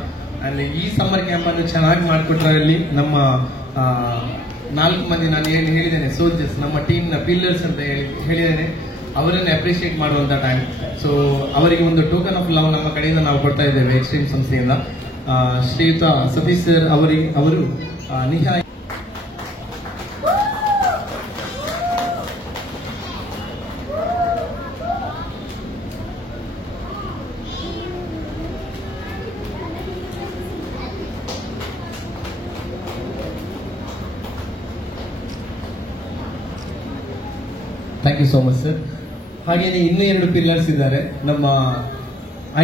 ಅಲ್ಲಿ ಈ ಸಮ್ಮರ್ ಕ್ಯಾಂಪ್ ಅನ್ನು ಚೆನ್ನಾಗಿ ಮಾಡಿಕೊಟ್ರಲ್ಲಿ ನಮ್ಮ 4 ಮಂದಿ ನಾನು ಏನು ಹೇಳಿದ್ದೇನೆ ಸೋಲ್ಜರ್ಸ್, ನಮ್ಮ ಟೀಮ್ ನ ಪಿಲ್ಲರ್ಸ್ ಅಂತ ಹೇಳಿದ್ದೇನೆ, ಅವರನ್ನು ಅಪ್ರಿಶಿಯೇಟ್ ಮಾಡುವಂತ ಟೈಮ್. ಸೊ ಅವರಿಗೆ ಒಂದು ಟೋಕನ್ ಆಫ್ ಲವ್ ನಮ್ಮ ಕಡೆಯಿಂದ ನಾವು ಕೊಡ್ತಾ ಇದ್ದೇವೆ ಎಕ್ಸ್ಟ್ರೀಮ್ ಸಂಸ್ಥೆಯಿಂದ. ಶ್ರೀಯುತ ಸತೀಶ್ ಸರ್ ಅವರು ನಿಹಾ thank you so much sir. ಹಾಗೇನೆ ಇನ್ನೂ 2 ಪಿಲ್ಲರ್ಸ್ ಇದ್ದಾರೆ, ನಮ್ಮ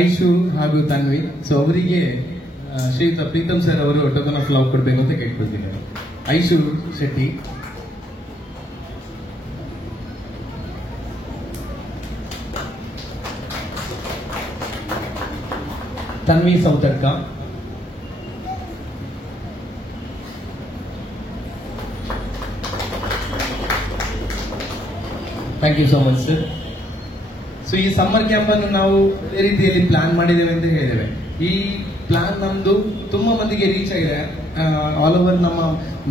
ಐಶು ಹಾಗೂ ತನ್ವಿ. ಸೊ ಅವರಿಗೆ ಶ್ರೀಯುತ ಪ್ರೀತಮ್ ಸರ್ ಅವರು ಟೋಕನ್ ಆಫ್ ಲವ್ ಕೊಡಬೇಕು ಅಂತ ಕೇಳ್ಕೊಳ್ತಿದ್ದಾರೆ. Aishu Shetty, Tanvi Soutadka, thank you so much sir. So ಈ ಸಮ್ಮರ್ ಕ್ಯಾಂಪ್ ಅನ್ನು ನಾವು ಈ ರೀತಿಯಲ್ಲಿ ಪ್ಲಾನ್ ಮಾಡಿದ್ದೇವೆ ಅಂತ ಹೇಳಿದ್ದೇವೆ. ಈ ಪ್ಲಾನ್ ನಮ್ದು ತುಂಬಾ ಮಂದಿಗೆ ರೀಚ್ ಆಗಿದೆ, ಆಲ್ ಓವರ್ ನಮ್ಮ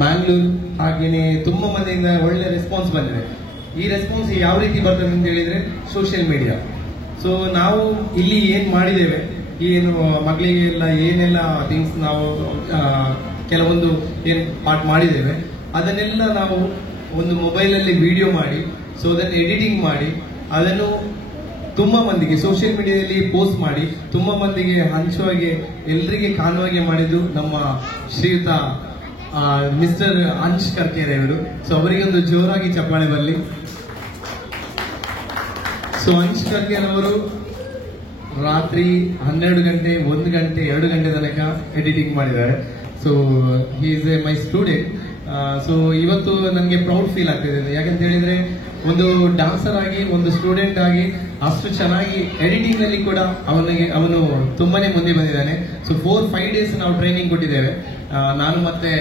ಮ್ಯಾಂಗ್ಳೂರ್. ಹಾಗೇನೆ ತುಂಬಾ ಮಂದಿಯಿಂದ ಒಳ್ಳೆ ರೆಸ್ಪಾನ್ಸ್ ಬಂದಿದೆ. ಈ ರೆಸ್ಪಾನ್ಸ್ ಯಾವ ರೀತಿ ಬರ್ತದೆ ಅಂತ ಹೇಳಿದ್ರೆ ಸೋಷಿಯಲ್ ಮೀಡಿಯಾ. ಸೊ ನಾವು ಇಲ್ಲಿ ಏನ್ ಮಾಡಿದ್ದೇವೆ, ಏನು ಮಕ್ಕಳಿಗೆಲ್ಲ ಏನೆಲ್ಲ ಥಿಂಗ್ಸ್ ನಾವು ಕೆಲವೊಂದು ಏನ್ ಪಾರ್ಟ್ ಮಾಡಿದ್ದೇವೆ ಅದನ್ನೆಲ್ಲ ನಾವು ಒಂದು ಮೊಬೈಲಲ್ಲಿ ವಿಡಿಯೋ ಮಾಡಿ, ಸೊ ಅದನ್ನು ಎಡಿಟಿಂಗ್ ಮಾಡಿ ಅದನ್ನು ತುಂಬಾ ಮಂದಿಗೆ ಸೋಷಿಯಲ್ ಮೀಡಿಯಾದಲ್ಲಿ ಪೋಸ್ಟ್ ಮಾಡಿ ತುಂಬಾ ಮಂದಿಗೆ ಹಂಚುವಾಗೆ ಎಲ್ಲರಿಗೆ ಕಾಣುವಾಗೆ ಮಾಡಿದ್ದು ನಮ್ಮ ಶ್ರೀಯುತ ಮಿಸ್ಟರ್ ಅಂಶ್ ಕರ್ಕೇರೆ ಅವರು. ಸೊ ಅವರಿಗೆ ಒಂದು ಜೋರಾಗಿ ಚಪ್ಪಾಳೆ ಬರಲಿ. ಸೊ ಅಂಶ್ ಕರ್ಕೇರ್ ಅವರು ರಾತ್ರಿ 12 ಗಂಟೆ 1 ಗಂಟೆ 2 ಗಂಟೆ ತನಕ ಎಡಿಟಿಂಗ್ ಮಾಡಿದ್ದಾರೆ. So he is my student. So ಇವತ್ತು ನನಗೆ ಪ್ರೌಡ್ ಫೀಲ್ ಆಗ್ತಿದೆ. ಯಾಕಂತ ಹೇಳಿದ್ರೆ ಒಂದು ಡಾನ್ಸರ್ ಆಗಿ, ಒಂದು ಸ್ಟೂಡೆಂಟ್ ಆಗಿ ಅಷ್ಟು ಚೆನ್ನಾಗಿ ಎಡಿಟಿಂಗ್ ನಲ್ಲಿ ಕೂಡ ಅವನು ತುಂಬಾನೇ ಮುಂದೆ ಬಂದಿದ್ದಾನೆ. ಸೊ 4-5 ಡೇಸ್ ನಾವು ಟ್ರೈನಿಂಗ್ ಕೊಟ್ಟಿದ್ದೇವೆ. ನಾನು ಮತ್ತೆ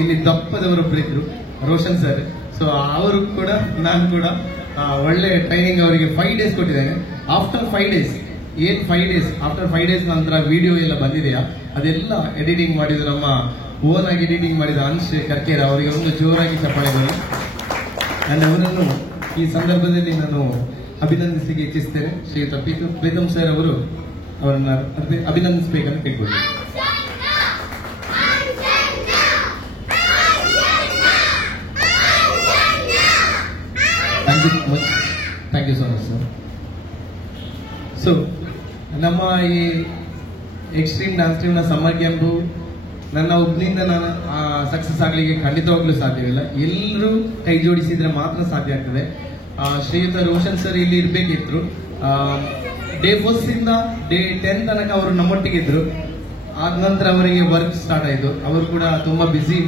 ಇಲ್ಲಿ ದಪ್ಪದವರೊಬ್ಬರು ಇದ್ರು, ರೋಷನ್ ಸರ್. ಸೊ ಅವರು ಕೂಡ ನಾನು ಕೂಡ ಒಳ್ಳೆ ಟ್ರೈನಿಂಗ್ ಅವರಿಗೆ 5 ಡೇಸ್ ಕೊಟ್ಟಿದ್ದೇನೆ. ಆಫ್ಟರ್ 5 ಡೇಸ್ ಆಫ್ಟರ್ 5 ಡೇಸ್ ನಂತರ ವಿಡಿಯೋ ಎಲ್ಲ ಬಂದಿದೆಯಾ ಅದೆಲ್ಲ ಎಡಿಟಿಂಗ್ ಮಾಡಿದ್ರು ನಮ್ಮ ಓನ್ ಆಗಿ ಎಡಿಟಿಂಗ್ ಮಾಡಿದ ಅಂಶ್ ಕರ್ಕೇರ ಅವರಿಗೆ ಒಂದು ಜೋರಾಗಿ ಚಪ್ಪಾಳೆ ಬರಲಿ. ನಾನು ಅವರನ್ನು ಈ ಸಂದರ್ಭದಲ್ಲಿ ನಾನು ಅಭಿನಂದಿಸಲಿಕ್ಕೆ ಇಚ್ಛಿಸ್ತೇನೆ. ಶ್ರೀಯುತ ಪ್ರೀತಮ್ ಸರ್ ಅವರು ಅವರನ್ನ ಅಭಿನಂದಿಸಬೇಕಂತ ಕೇಳ್ಬೋದು. Thank you so much sir. So ನಮ್ಮ ಈ ಎಕ್ಸ್ಟ್ರೀಮ್ ಡ್ಯಾನ್ಸ್ ಟೀಮ್ನ ಸಮ್ಮರ್ ಕ್ಯಾಂಪು ನನ್ನ ಒಬ್ಬನಿಂದ ನಾನು ಸಕ್ಸಸ್ ಆಗಲಿಕ್ಕೆ ಖಂಡಿತವಾಗ್ಲೂ ಸಾಧ್ಯವಿಲ್ಲ. ಎಲ್ಲರೂ ಕೈ ಜೋಡಿಸಿದ್ರೆ ಮಾತ್ರ ಸಾಧ್ಯ ಆಗ್ತದೆ. ಶ್ರೀಯುತ ರೋಷನ್ ಸರ್ ಇಲ್ಲಿ ಇರ್ಬೇಕಿದ್ರು. ಡೇ 1 ಇಂದ ಡೇ 10 ತನಕ ಅವರು ನಮ್ಮೊಟ್ಟಿಗೆ ಇದ್ರು. ಆದ ನಂತರ ಅವರಿಗೆ ವರ್ಕ್ ಸ್ಟಾರ್ಟ್ ಆಯಿತು. ಅವರು ಕೂಡ ತುಂಬಾ ಬ್ಯುಸಿ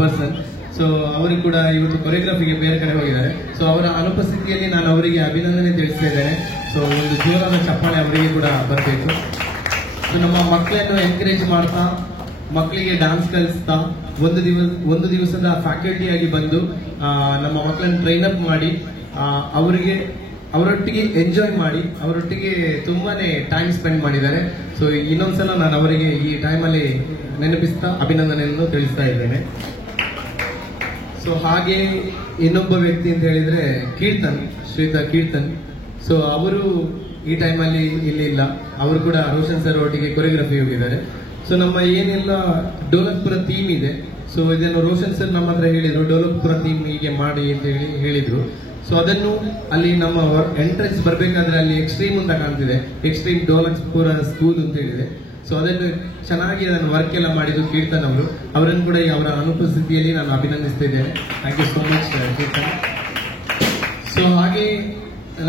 ಪರ್ಸನ್. ಸೊ ಅವರು ಕೂಡ ಇವತ್ತು ಕೊರಿಯೋಗ್ರಫಿಗೆ ಬೇರೆ ಕಡೆ ಹೋಗಿದ್ದಾರೆ. ಸೊ ಅವರ ಅನುಪಸ್ಥಿತಿಯಲ್ಲಿ ನಾನು ಅವರಿಗೆ ಅಭಿನಂದನೆ ತಿಳಿಸ್ತಾ ಇದ್ದೇನೆ. ಸೊ ಒಂದು ಜೋರಾದ ಚಪ್ಪಾಳೆ ಅವರಿಗೆ ಕೂಡ ಬರಬೇಕು. ಸೊ ನಮ್ಮ ಮಕ್ಕಳನ್ನು ಎನ್ಕರೇಜ್ ಮಾಡ್ತಾ, ಮಕ್ಕಳಿಗೆ ಡ್ಯಾನ್ಸ್ ಕಲಿಸ್ತಾ, ಒಂದು ದಿವಸದ ಫ್ಯಾಕಲ್ಟಿಯಾಗಿ ಬಂದು ನಮ್ಮ ಮಕ್ಕಳನ್ನು ಟ್ರೈನ್ ಅಪ್ ಮಾಡಿ ಅವರೊಟ್ಟಿಗೆ ಎಂಜಾಯ್ ಮಾಡಿ ಅವರೊಟ್ಟಿಗೆ ತುಂಬಾನೇ ಟೈಮ್ ಸ್ಪೆಂಡ್ ಮಾಡಿದ್ದಾರೆ. ಸೊ ಇನ್ನೊಂದ್ಸಲ ನಾನು ಅವರಿಗೆ ಈ ಟೈಮಲ್ಲಿ ನೆನಪಿಸ್ತಾ ಅಭಿನಂದನೆಯನ್ನು ತಿಳಿಸ್ತಾ ಇದ್ದೇನೆ. ಸೊ ಹಾಗೆ ಇನ್ನೊಬ್ಬ ವ್ಯಕ್ತಿ ಅಂತ ಹೇಳಿದ್ರೆ ಶ್ರೀಯುತ ಕೀರ್ತನ್. ಸೊ ಅವರು ಈ ಟೈಮಲ್ಲಿ ಇಲ್ಲಿ ಇಲ್ಲ. ಅವರು ಕೂಡ ರೋಷನ್ ಸರ್ ಒಟ್ಟಿಗೆ ಕೊರಿಯೋಗ್ರಫಿ ಹೋಗಿದ್ದಾರೆ. ಸೊ ನಮ್ಮ ಏನೆಲ್ಲ ಡೋಲಕ್ಪುರ ಥೀಮ್ ಇದೆ, ಸೊ ಇದನ್ನು ರೋಷನ್ ಸರ್ ನಮ್ಮ ಹತ್ರ ಹೇಳಿದ್ರು, ಡೋಲಕ್ಪುರ ಥೀಮ್ ಹೀಗೆ ಮಾಡಿ ಅಂತ ಹೇಳಿದ್ರು. ಸೊ ಅದನ್ನು ಅಲ್ಲಿ ನಮ್ಮ ಎಂಟ್ರೆನ್ಸ್ ಬರಬೇಕಾದ್ರೆ ಅಲ್ಲಿ ಎಕ್ಸ್ಟ್ರೀಮ್ ಅಂತ ಕಾಣ್ತಿದೆ, ಎಕ್ಸ್ಟ್ರೀಮ್ ಡೋಲಕ್ಪುರ ಸ್ಕೂಲ್ ಅಂತ ಹೇಳಿದೆ. ಸೊ ಅದನ್ನು ಚೆನ್ನಾಗಿ ಅದನ್ನು ವರ್ಕ್ ಎಲ್ಲ ಮಾಡಿದ್ದು ಕೀರ್ತನ್ ಅವರು. ಅವರನ್ನು ಕೂಡ ಅವರ ಅನುಪಸ್ಥಿತಿಯಲ್ಲಿ ನಾನು ಅಭಿನಂದಿಸ್ತಾ ಇದ್ದೇನೆ. Thank you so much Keerthan. So ಹಾಗೆ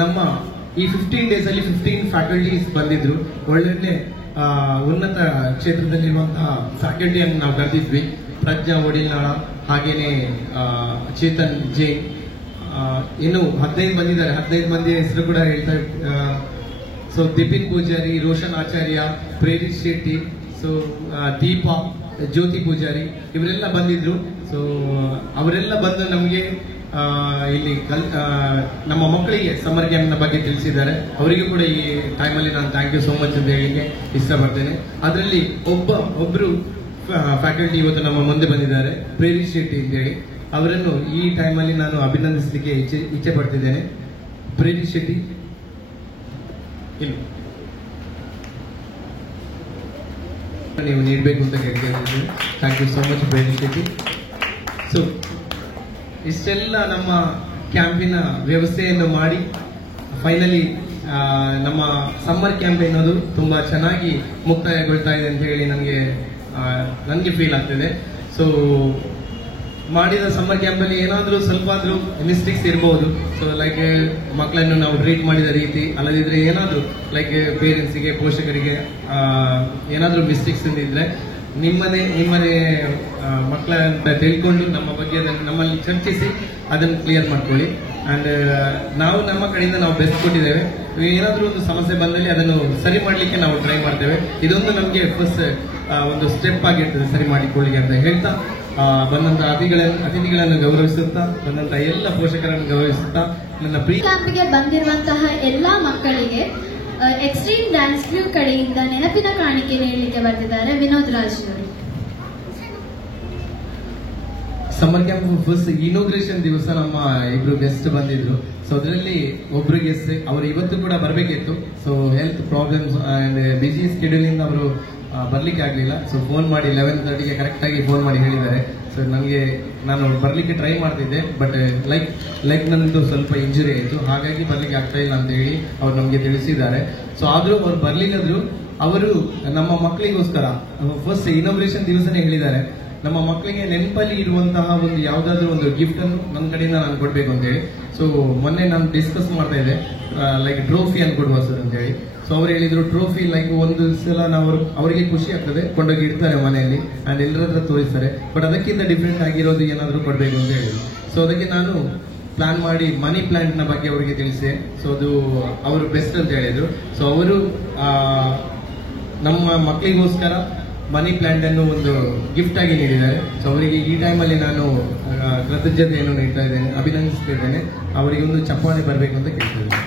ನಮ್ಮ ಈ 15 ಡೇಸ್ ಅಲ್ಲಿ 15 ಫ್ಯಾಕಲ್ಟೀಸ್ ಬಂದಿದ್ರು. ಒಳ್ಳೊಳ್ಳೆ ಉನ್ನತ ಕ್ಷೇತ್ರದಲ್ಲಿರುವಂತಹ ಫ್ಯಾಕಲ್ಟಿಯನ್ನು ನಾವು ಕರೆದಿದ್ವಿ. ಪ್ರಜ್ಞಾ ಒಡಿಲ್ನಾಳ, ಹಾಗೇನೆ ಚೇತನ್ ಜೈನ್, ಇನ್ನು 15 ಬಂದಿದ್ದಾರೆ. 15 ಮಂದಿ ಹೆಸರು ಕೂಡ ಹೇಳ್ತಾ. ಸೊ ದಿಪಿನ್ ಪೂಜಾರಿ, ರೋಷನ್ ಆಚಾರ್ಯ, ಪ್ರೇರಿತ್ ಶೆಟ್ಟಿ, ಸೊ ದೀಪಾ, ಜ್ಯೋತಿ ಪೂಜಾರಿ ಇವರೆಲ್ಲ ಬಂದಿದ್ರು. ಸೊ ಅವರೆಲ್ಲ ಬಂದು ನಮಗೆ ಇಲ್ಲಿ ನಮ್ಮ ಮಕ್ಕಳಿಗೆ ಸಮ್ಮರ್ ಕ್ಯಾಂಪ್ನ ಬಗ್ಗೆ ತಿಳಿಸಿದ್ದಾರೆ. ಅವರಿಗೂ ಕೂಡ ಈ ಟೈಮಲ್ಲಿ ನಾನು ಥ್ಯಾಂಕ್ ಯು ಸೋ ಮಚ್ ಅಂತ ಹೇಳಿಕ್ಕೆ ಇಷ್ಟಪಡ್ತೇನೆ. ಅದರಲ್ಲಿ ಒಬ್ಬರು ಫ್ಯಾಕಲ್ಟಿ ಇವತ್ತು ನಮ್ಮ ಮುಂದೆ ಬಂದಿದ್ದಾರೆ, ಪ್ರೇರಿತ್ ಶೆಟ್ಟಿ ಅಂತೇಳಿ. ಅವರನ್ನು ಈ ಟೈಮಲ್ಲಿ ನಾನು ಅಭಿನಂದಿಸಲಿಕ್ಕೆ ಇಚ್ಛೆ ಪಡ್ತಿದ್ದೇನೆ. ಪ್ರೇರಿತ್ ಶೆಟ್ಟಿ ನೀವು ನೀಡಬೇಕು ಅಂತ ಕೇಳ್ತಿದ್ದೀನಿ. Thank you so much Prerit Shetty. So ಇಷ್ಟೆಲ್ಲ ನಮ್ಮ ಕ್ಯಾಂಪಿನ ವ್ಯವಸ್ಥೆಯನ್ನು ಮಾಡಿ ಫೈನಲಿ ನಮ್ಮ ಸಮ್ಮರ್ ಕ್ಯಾಂಪ್ ಎನ್ನೋದು ತುಂಬಾ ಚೆನ್ನಾಗಿ ಮುಕ್ತಾಯಗೊಳ್ತಾ ಇದೆ ಅಂತ ಹೇಳಿ ನನಗೆ ಫೀಲ್ ಆಗ್ತಿದೆ. ಸೊ ಮಾಡಿದ ಸಮ್ಮರ್ ಕ್ಯಾಂಪಲ್ಲಿ ಏನಾದರೂ ಸ್ವಲ್ಪ ಆದರೂ ಮಿಸ್ಟೇಕ್ಸ್ ಇರಬಹುದು. ಸೊ ಲೈಕ್ ಮಕ್ಕಳನ್ನು ನಾವು ಟ್ರೀಟ್ ಮಾಡಿದ ರೀತಿ, ಅಲ್ಲದಿದ್ರೆ ಏನಾದರೂ ಲೈಕ್ ಪೇರೆಂಟ್ಸಿಗೆ, ಪೋಷಕರಿಗೆ ಏನಾದರೂ ಮಿಸ್ಟೇಕ್ಸ್ ಇದ್ದರೆ ನಿಮ್ಮದೇ ಮಕ್ಕಳ ಅಂತ ತಿಳ್ಕೊಂಡು ನಮ್ಮ ಬಗ್ಗೆ ಅದನ್ನು ನಮ್ಮಲ್ಲಿ ಚರ್ಚಿಸಿ ಅದನ್ನು ಕ್ಲಿಯರ್ ಮಾಡ್ಕೊಳ್ಳಿ. ಆ್ಯಂಡ್ ನಾವು ನಮ್ಮ ಕಡೆಯಿಂದ ನಾವು ಬೆಸ್ಟ್ ಕೊಟ್ಟಿದ್ದೇವೆ. ಏನಾದರೂ ಒಂದು ಸಮಸ್ಯೆ ಬಂದಲ್ಲಿ ಅದನ್ನು ಸರಿ ಮಾಡಲಿಕ್ಕೆ ನಾವು ಟ್ರೈ ಮಾಡ್ತೇವೆ. ಇದೊಂದು ನಮಗೆ ಫಸ್ಟ್ ಒಂದು ಸ್ಟೆಪ್ ಆಗಿರ್ತದೆ ಸರಿ ಮಾಡಿಕೊಳ್ಳಿಕ್ಕೆ ಅಂತ ಹೇಳ್ತಾ, ಬಂದಂತ ಅತಿಥಿಗಳನ್ನು ಗೌರವಿಸುತ್ತಾ, ಬಂದಂತ ಎಲ್ಲ ಪೋಷಕರನ್ನು ಗೌರವಿಸುತ್ತಾ, ನನ್ನ ಕ್ಯಾಂಪ್ಗೆ ಬಂದಿರುವಂತಹ ಎಲ್ಲಾ ಮಕ್ಕಳಿಗೆ ಎಕ್ಸ್ಟ್ರೀಮ್ ಡ್ಯಾನ್ಸ್ ಕ್ರೂ ಕಡೆಯಿಂದ ನೆನಪಿನ ಕಾಣಿಕೆ ನೀಡಲಿಕ್ಕೆ ಬರ್ತಿದ್ದಾರೆ ವಿನೋದ್ ರಾಜ್ ಅವರು. ಸಮ್ಮರ್ ಕ್ಯಾಂಪ್ ಫಸ್ಟ್ ಇನಾಗ್ರೇಷನ್ ದಿವಸ ನಮ್ಮ ಇಬ್ರು ಗೆಸ್ಟ್ ಬಂದಿದ್ರು. ಸೊ ಅದರಲ್ಲಿ ಒಬ್ರು ಗೆಸ್ಟ್ ಅವರು ಇವತ್ತು ಕೂಡ ಬರಬೇಕಿತ್ತು. So health problems and busy schedule ಇಂದ ಅವರು ಬರ್ಲಿಕ್ಕೆ ಆಗಲಿಲ್ಲ. ಸೊ ಫೋನ್ ಮಾಡಿ 11:30ಗೆ ಕರೆಕ್ಟ್ ಆಗಿ ಫೋನ್ ಮಾಡಿ ಹೇಳಿದ್ದಾರೆ. ಸೊ ನಾನು ಬರ್ಲಿಕ್ಕೆ ಟ್ರೈ ಮಾಡ್ತಿದ್ದೆ, ಬಟ್ ಲೈಕ್ ನನ್ನದು ಸ್ವಲ್ಪ ಇಂಜುರಿ ಆಯಿತು, ಹಾಗಾಗಿ ಬರ್ಲಿಕ್ಕೆ ಆಗ್ತಾ ಇಲ್ಲ ಅಂತ ಹೇಳಿ ಅವ್ರು ನಮಗೆ ತಿಳಿಸಿದ್ದಾರೆ. ಸೊ ಆದರೂ ಅವ್ರು ಬರ್ಲಿಲ್ಲದ್ರು ಅವರು ನಮ್ಮ ಮಕ್ಕಳಿಗೋಸ್ಕರ ಫಸ್ಟ್ ಇನಾಗ್ರೇಷನ್ ದಿವಸನೇ ಹೇಳಿದ್ದಾರೆ, ನಮ್ಮ ಮಕ್ಕಳಿಗೆ ನೆನಪಲ್ಲಿ ಇರುವಂತಹ ಒಂದು ಯಾವುದಾದ್ರೂ ಒಂದು ಗಿಫ್ಟ್ ಅನ್ನು ನನ್ನ ಕಡೆಯಿಂದ ನಾನು ಕೊಡಬೇಕು ಅಂತೇಳಿ. ಸೊ ಮೊನ್ನೆ ನಾನು ಡಿಸ್ಕಸ್ ಮಾಡ್ತಾ ಇದ್ದೆ, ಲೈಕ್ ಟ್ರೋಫಿ ಅನ್ನು ಕೊಡುವ ಸರ್ ಅಂತೇಳಿ. ಸೊ ಅವ್ರು ಹೇಳಿದ್ರು ಟ್ರೋಫಿ ಲೈಕ್ ಒಂದು ಸಲ ನಾವು ಅವರಿಗೆ ಖುಷಿ ಆಗ್ತದೆ, ಕೊಂಡೋಗಿ ಇಡ್ತಾರೆ ಮನೆಯಲ್ಲಿ ಆ್ಯಂಡ್ ಎಲ್ಲರ ಹತ್ರ ತೋರಿಸ್ತಾರೆ, ಬಟ್ ಅದಕ್ಕಿಂತ ಡಿಫ್ರೆಂಟ್ ಆಗಿರೋದು ಏನಾದರೂ ಕೊಡಬೇಕು ಅಂತ ಹೇಳಿದ್ರು. ಸೊ ಅದಕ್ಕೆ ನಾನು ಪ್ಲಾನ್ ಮಾಡಿ ಮನಿ ಪ್ಲಾಂಟ್ನ ಬಗ್ಗೆ ಅವರಿಗೆ ತಿಳಿಸಿದೆ. ಸೊ ಅದು ಅವರು ಬೆಸ್ಟ್ ಅಂತ ಹೇಳಿದ್ರು. ಸೊ ಅವರು ನಮ್ಮ ಮಕ್ಕಳಿಗೋಸ್ಕರ ಮನಿ ಪ್ಲಾಂಟ್ ಅನ್ನು ಒಂದು ಗಿಫ್ಟ್ ಆಗಿ ನೀಡಿದ್ದಾರೆ. ಸೊ ಅವರಿಗೆ ಈ ಟೈಮಲ್ಲಿ ನಾನು ಕೃತಜ್ಞತೆಯನ್ನು ನೀಡ್ತಾ ಇದ್ದೇನೆ, ಅಭಿನಂದಿಸ್ತಿದ್ದೇನೆ. ಅವರಿಗೆ ಒಂದು ಚಪ್ಪಾಳೆ ಬರಬೇಕು ಅಂತ ಕೇಳ್ತಿದ್ದೇನೆ.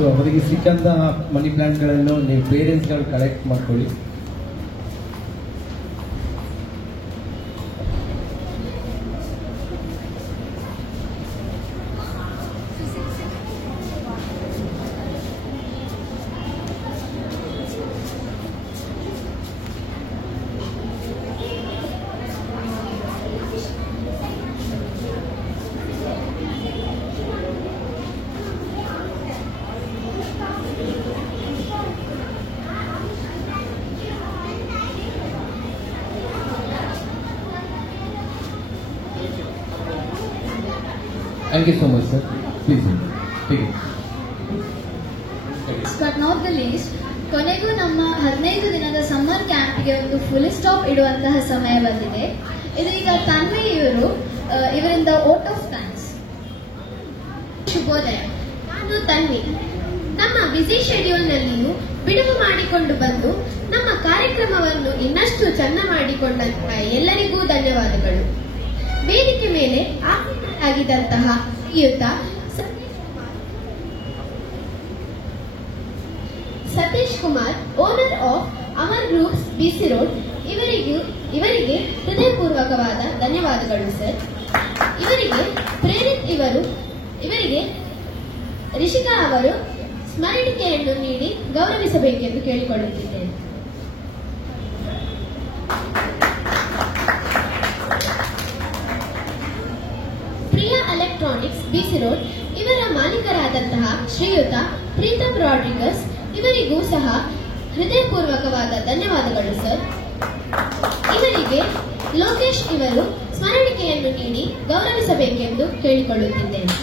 ಸೊ ಅವರಿಗೆ ಸಿಕ್ಕಂತಹ ಮನಿ ಪ್ಲಾಂಟ್ಗಳನ್ನು ನೀವು ಪೇರೆಂಟ್ಸ್ಗಳು ಕಲೆಕ್ಟ್ ಮಾಡ್ಕೊಳ್ಳಿ. Thank you so much sir. Please take it. But not the least, ಕೊನೆಗೂ ನಮ್ಮ 15 ದಿನದ ಸಮ್ಮರ್ ಕ್ಯಾಂಪ್ಗೆ ಒಂದು ಫುಲ್ ಸ್ಟಾಪ್ ಇಡುವಂತಹ ಸಮಯ ಬಂದಿದೆ. ಇದೀಗ ತನ್ವಿ ಇವರಿಂದ ವೋಟ್ ಆಫ್ ಥ್ಯಾಂಕ್ಸ್. ಶುಭೋದಯ, ನಾನು ತನ್ವಿ. ನಮ್ಮ ಬ್ಯುಸಿ ಶೆಡ್ಯೂಲ್ನಲ್ಲಿಯೂ ಬಿಡುವು ಮಾಡಿಕೊಂಡು ಬಂದು ನಮ್ಮ ಕಾರ್ಯಕ್ರಮವನ್ನು ಇನ್ನಷ್ಟು ಚೆನ್ನ ಮಾಡಿಕೊಂಡಂತಹ ಎಲ್ಲರಿಗೂ ಧನ್ಯವಾದಗಳು. ವೇದಿಕೆ ಮೇಲೆ ಆಗಿದ್ದಂತಹ ಶ್ರೀಯುತ Satish Kumar, owner of Amar groups B ರೋಡ್, ಇವರಿಗೆ ಹೃದಯಪೂರ್ವಕವಾದ ಧನ್ಯವಾದಗಳು ಸರ್. ಇವರಿಗೆ ಪ್ರೇರಿತ್ ಇವರಿಗೆ ರಿಷಿಕಾ ಅವರು ಸ್ಮರಣಿಕೆಯನ್ನು ನೀಡಿ ಗೌರವಿಸಬೇಕೆಂದು ಕೇಳಿಕೊಳ್ಳುತ್ತಿದ್ದೇನೆ. ಪ್ರಿಯಾ ಎಲೆಕ್ಟ್ರಾನಿಕ್ಸ್ ಬಿಸಿ ರೋಡ್, ಇವರ ಮಾಲೀಕರಾದಂತಹ ಶ್ರೀಯುತ ಪ್ರೀತಮ್ ರಾಡ್ರಿಗಸ್, ಇವರಿಗೂ ಸಹ ಹೃದಯಪೂರ್ವಕವಾದ ಧನ್ಯವಾದಗಳು ಸರ್. ಇವರಿಗೆ ಲೋಕೇಶ್ ಇವರು ಸ್ಮರಣಿಕೆಯನ್ನು ನೀಡಿ ಗೌರವಿಸಬೇಕೆಂದು ಕೇಳಿಕೊಳ್ಳುತ್ತಿದ್ದೇನೆ.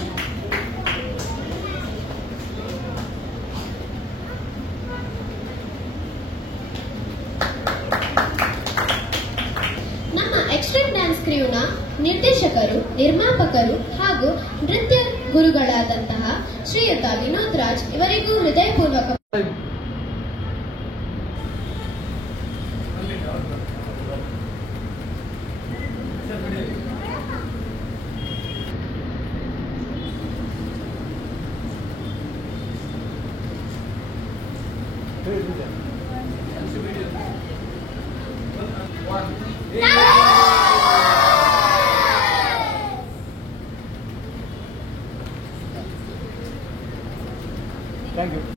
ನಮ್ಮ ಎಕ್ಸ್ಟ್ರೀಮ್ ಡ್ಯಾನ್ಸ್ ಕ್ರ್ಯೂನ ನಿರ್ದೇಶಕರು, ನಿರ್ಮಾಪಕರು ಹಾಗೂ ನೃತ್ಯ ಗುರುಗಳಾದಂತಹ ಶ್ರೀಯುತ ವಿನೋದ್ ರಾಜ್, ಇವರಿಗೂ ಹೃದಯಪೂರ್ವಕ ಥ್ಯಾಂಕ್ ಯು.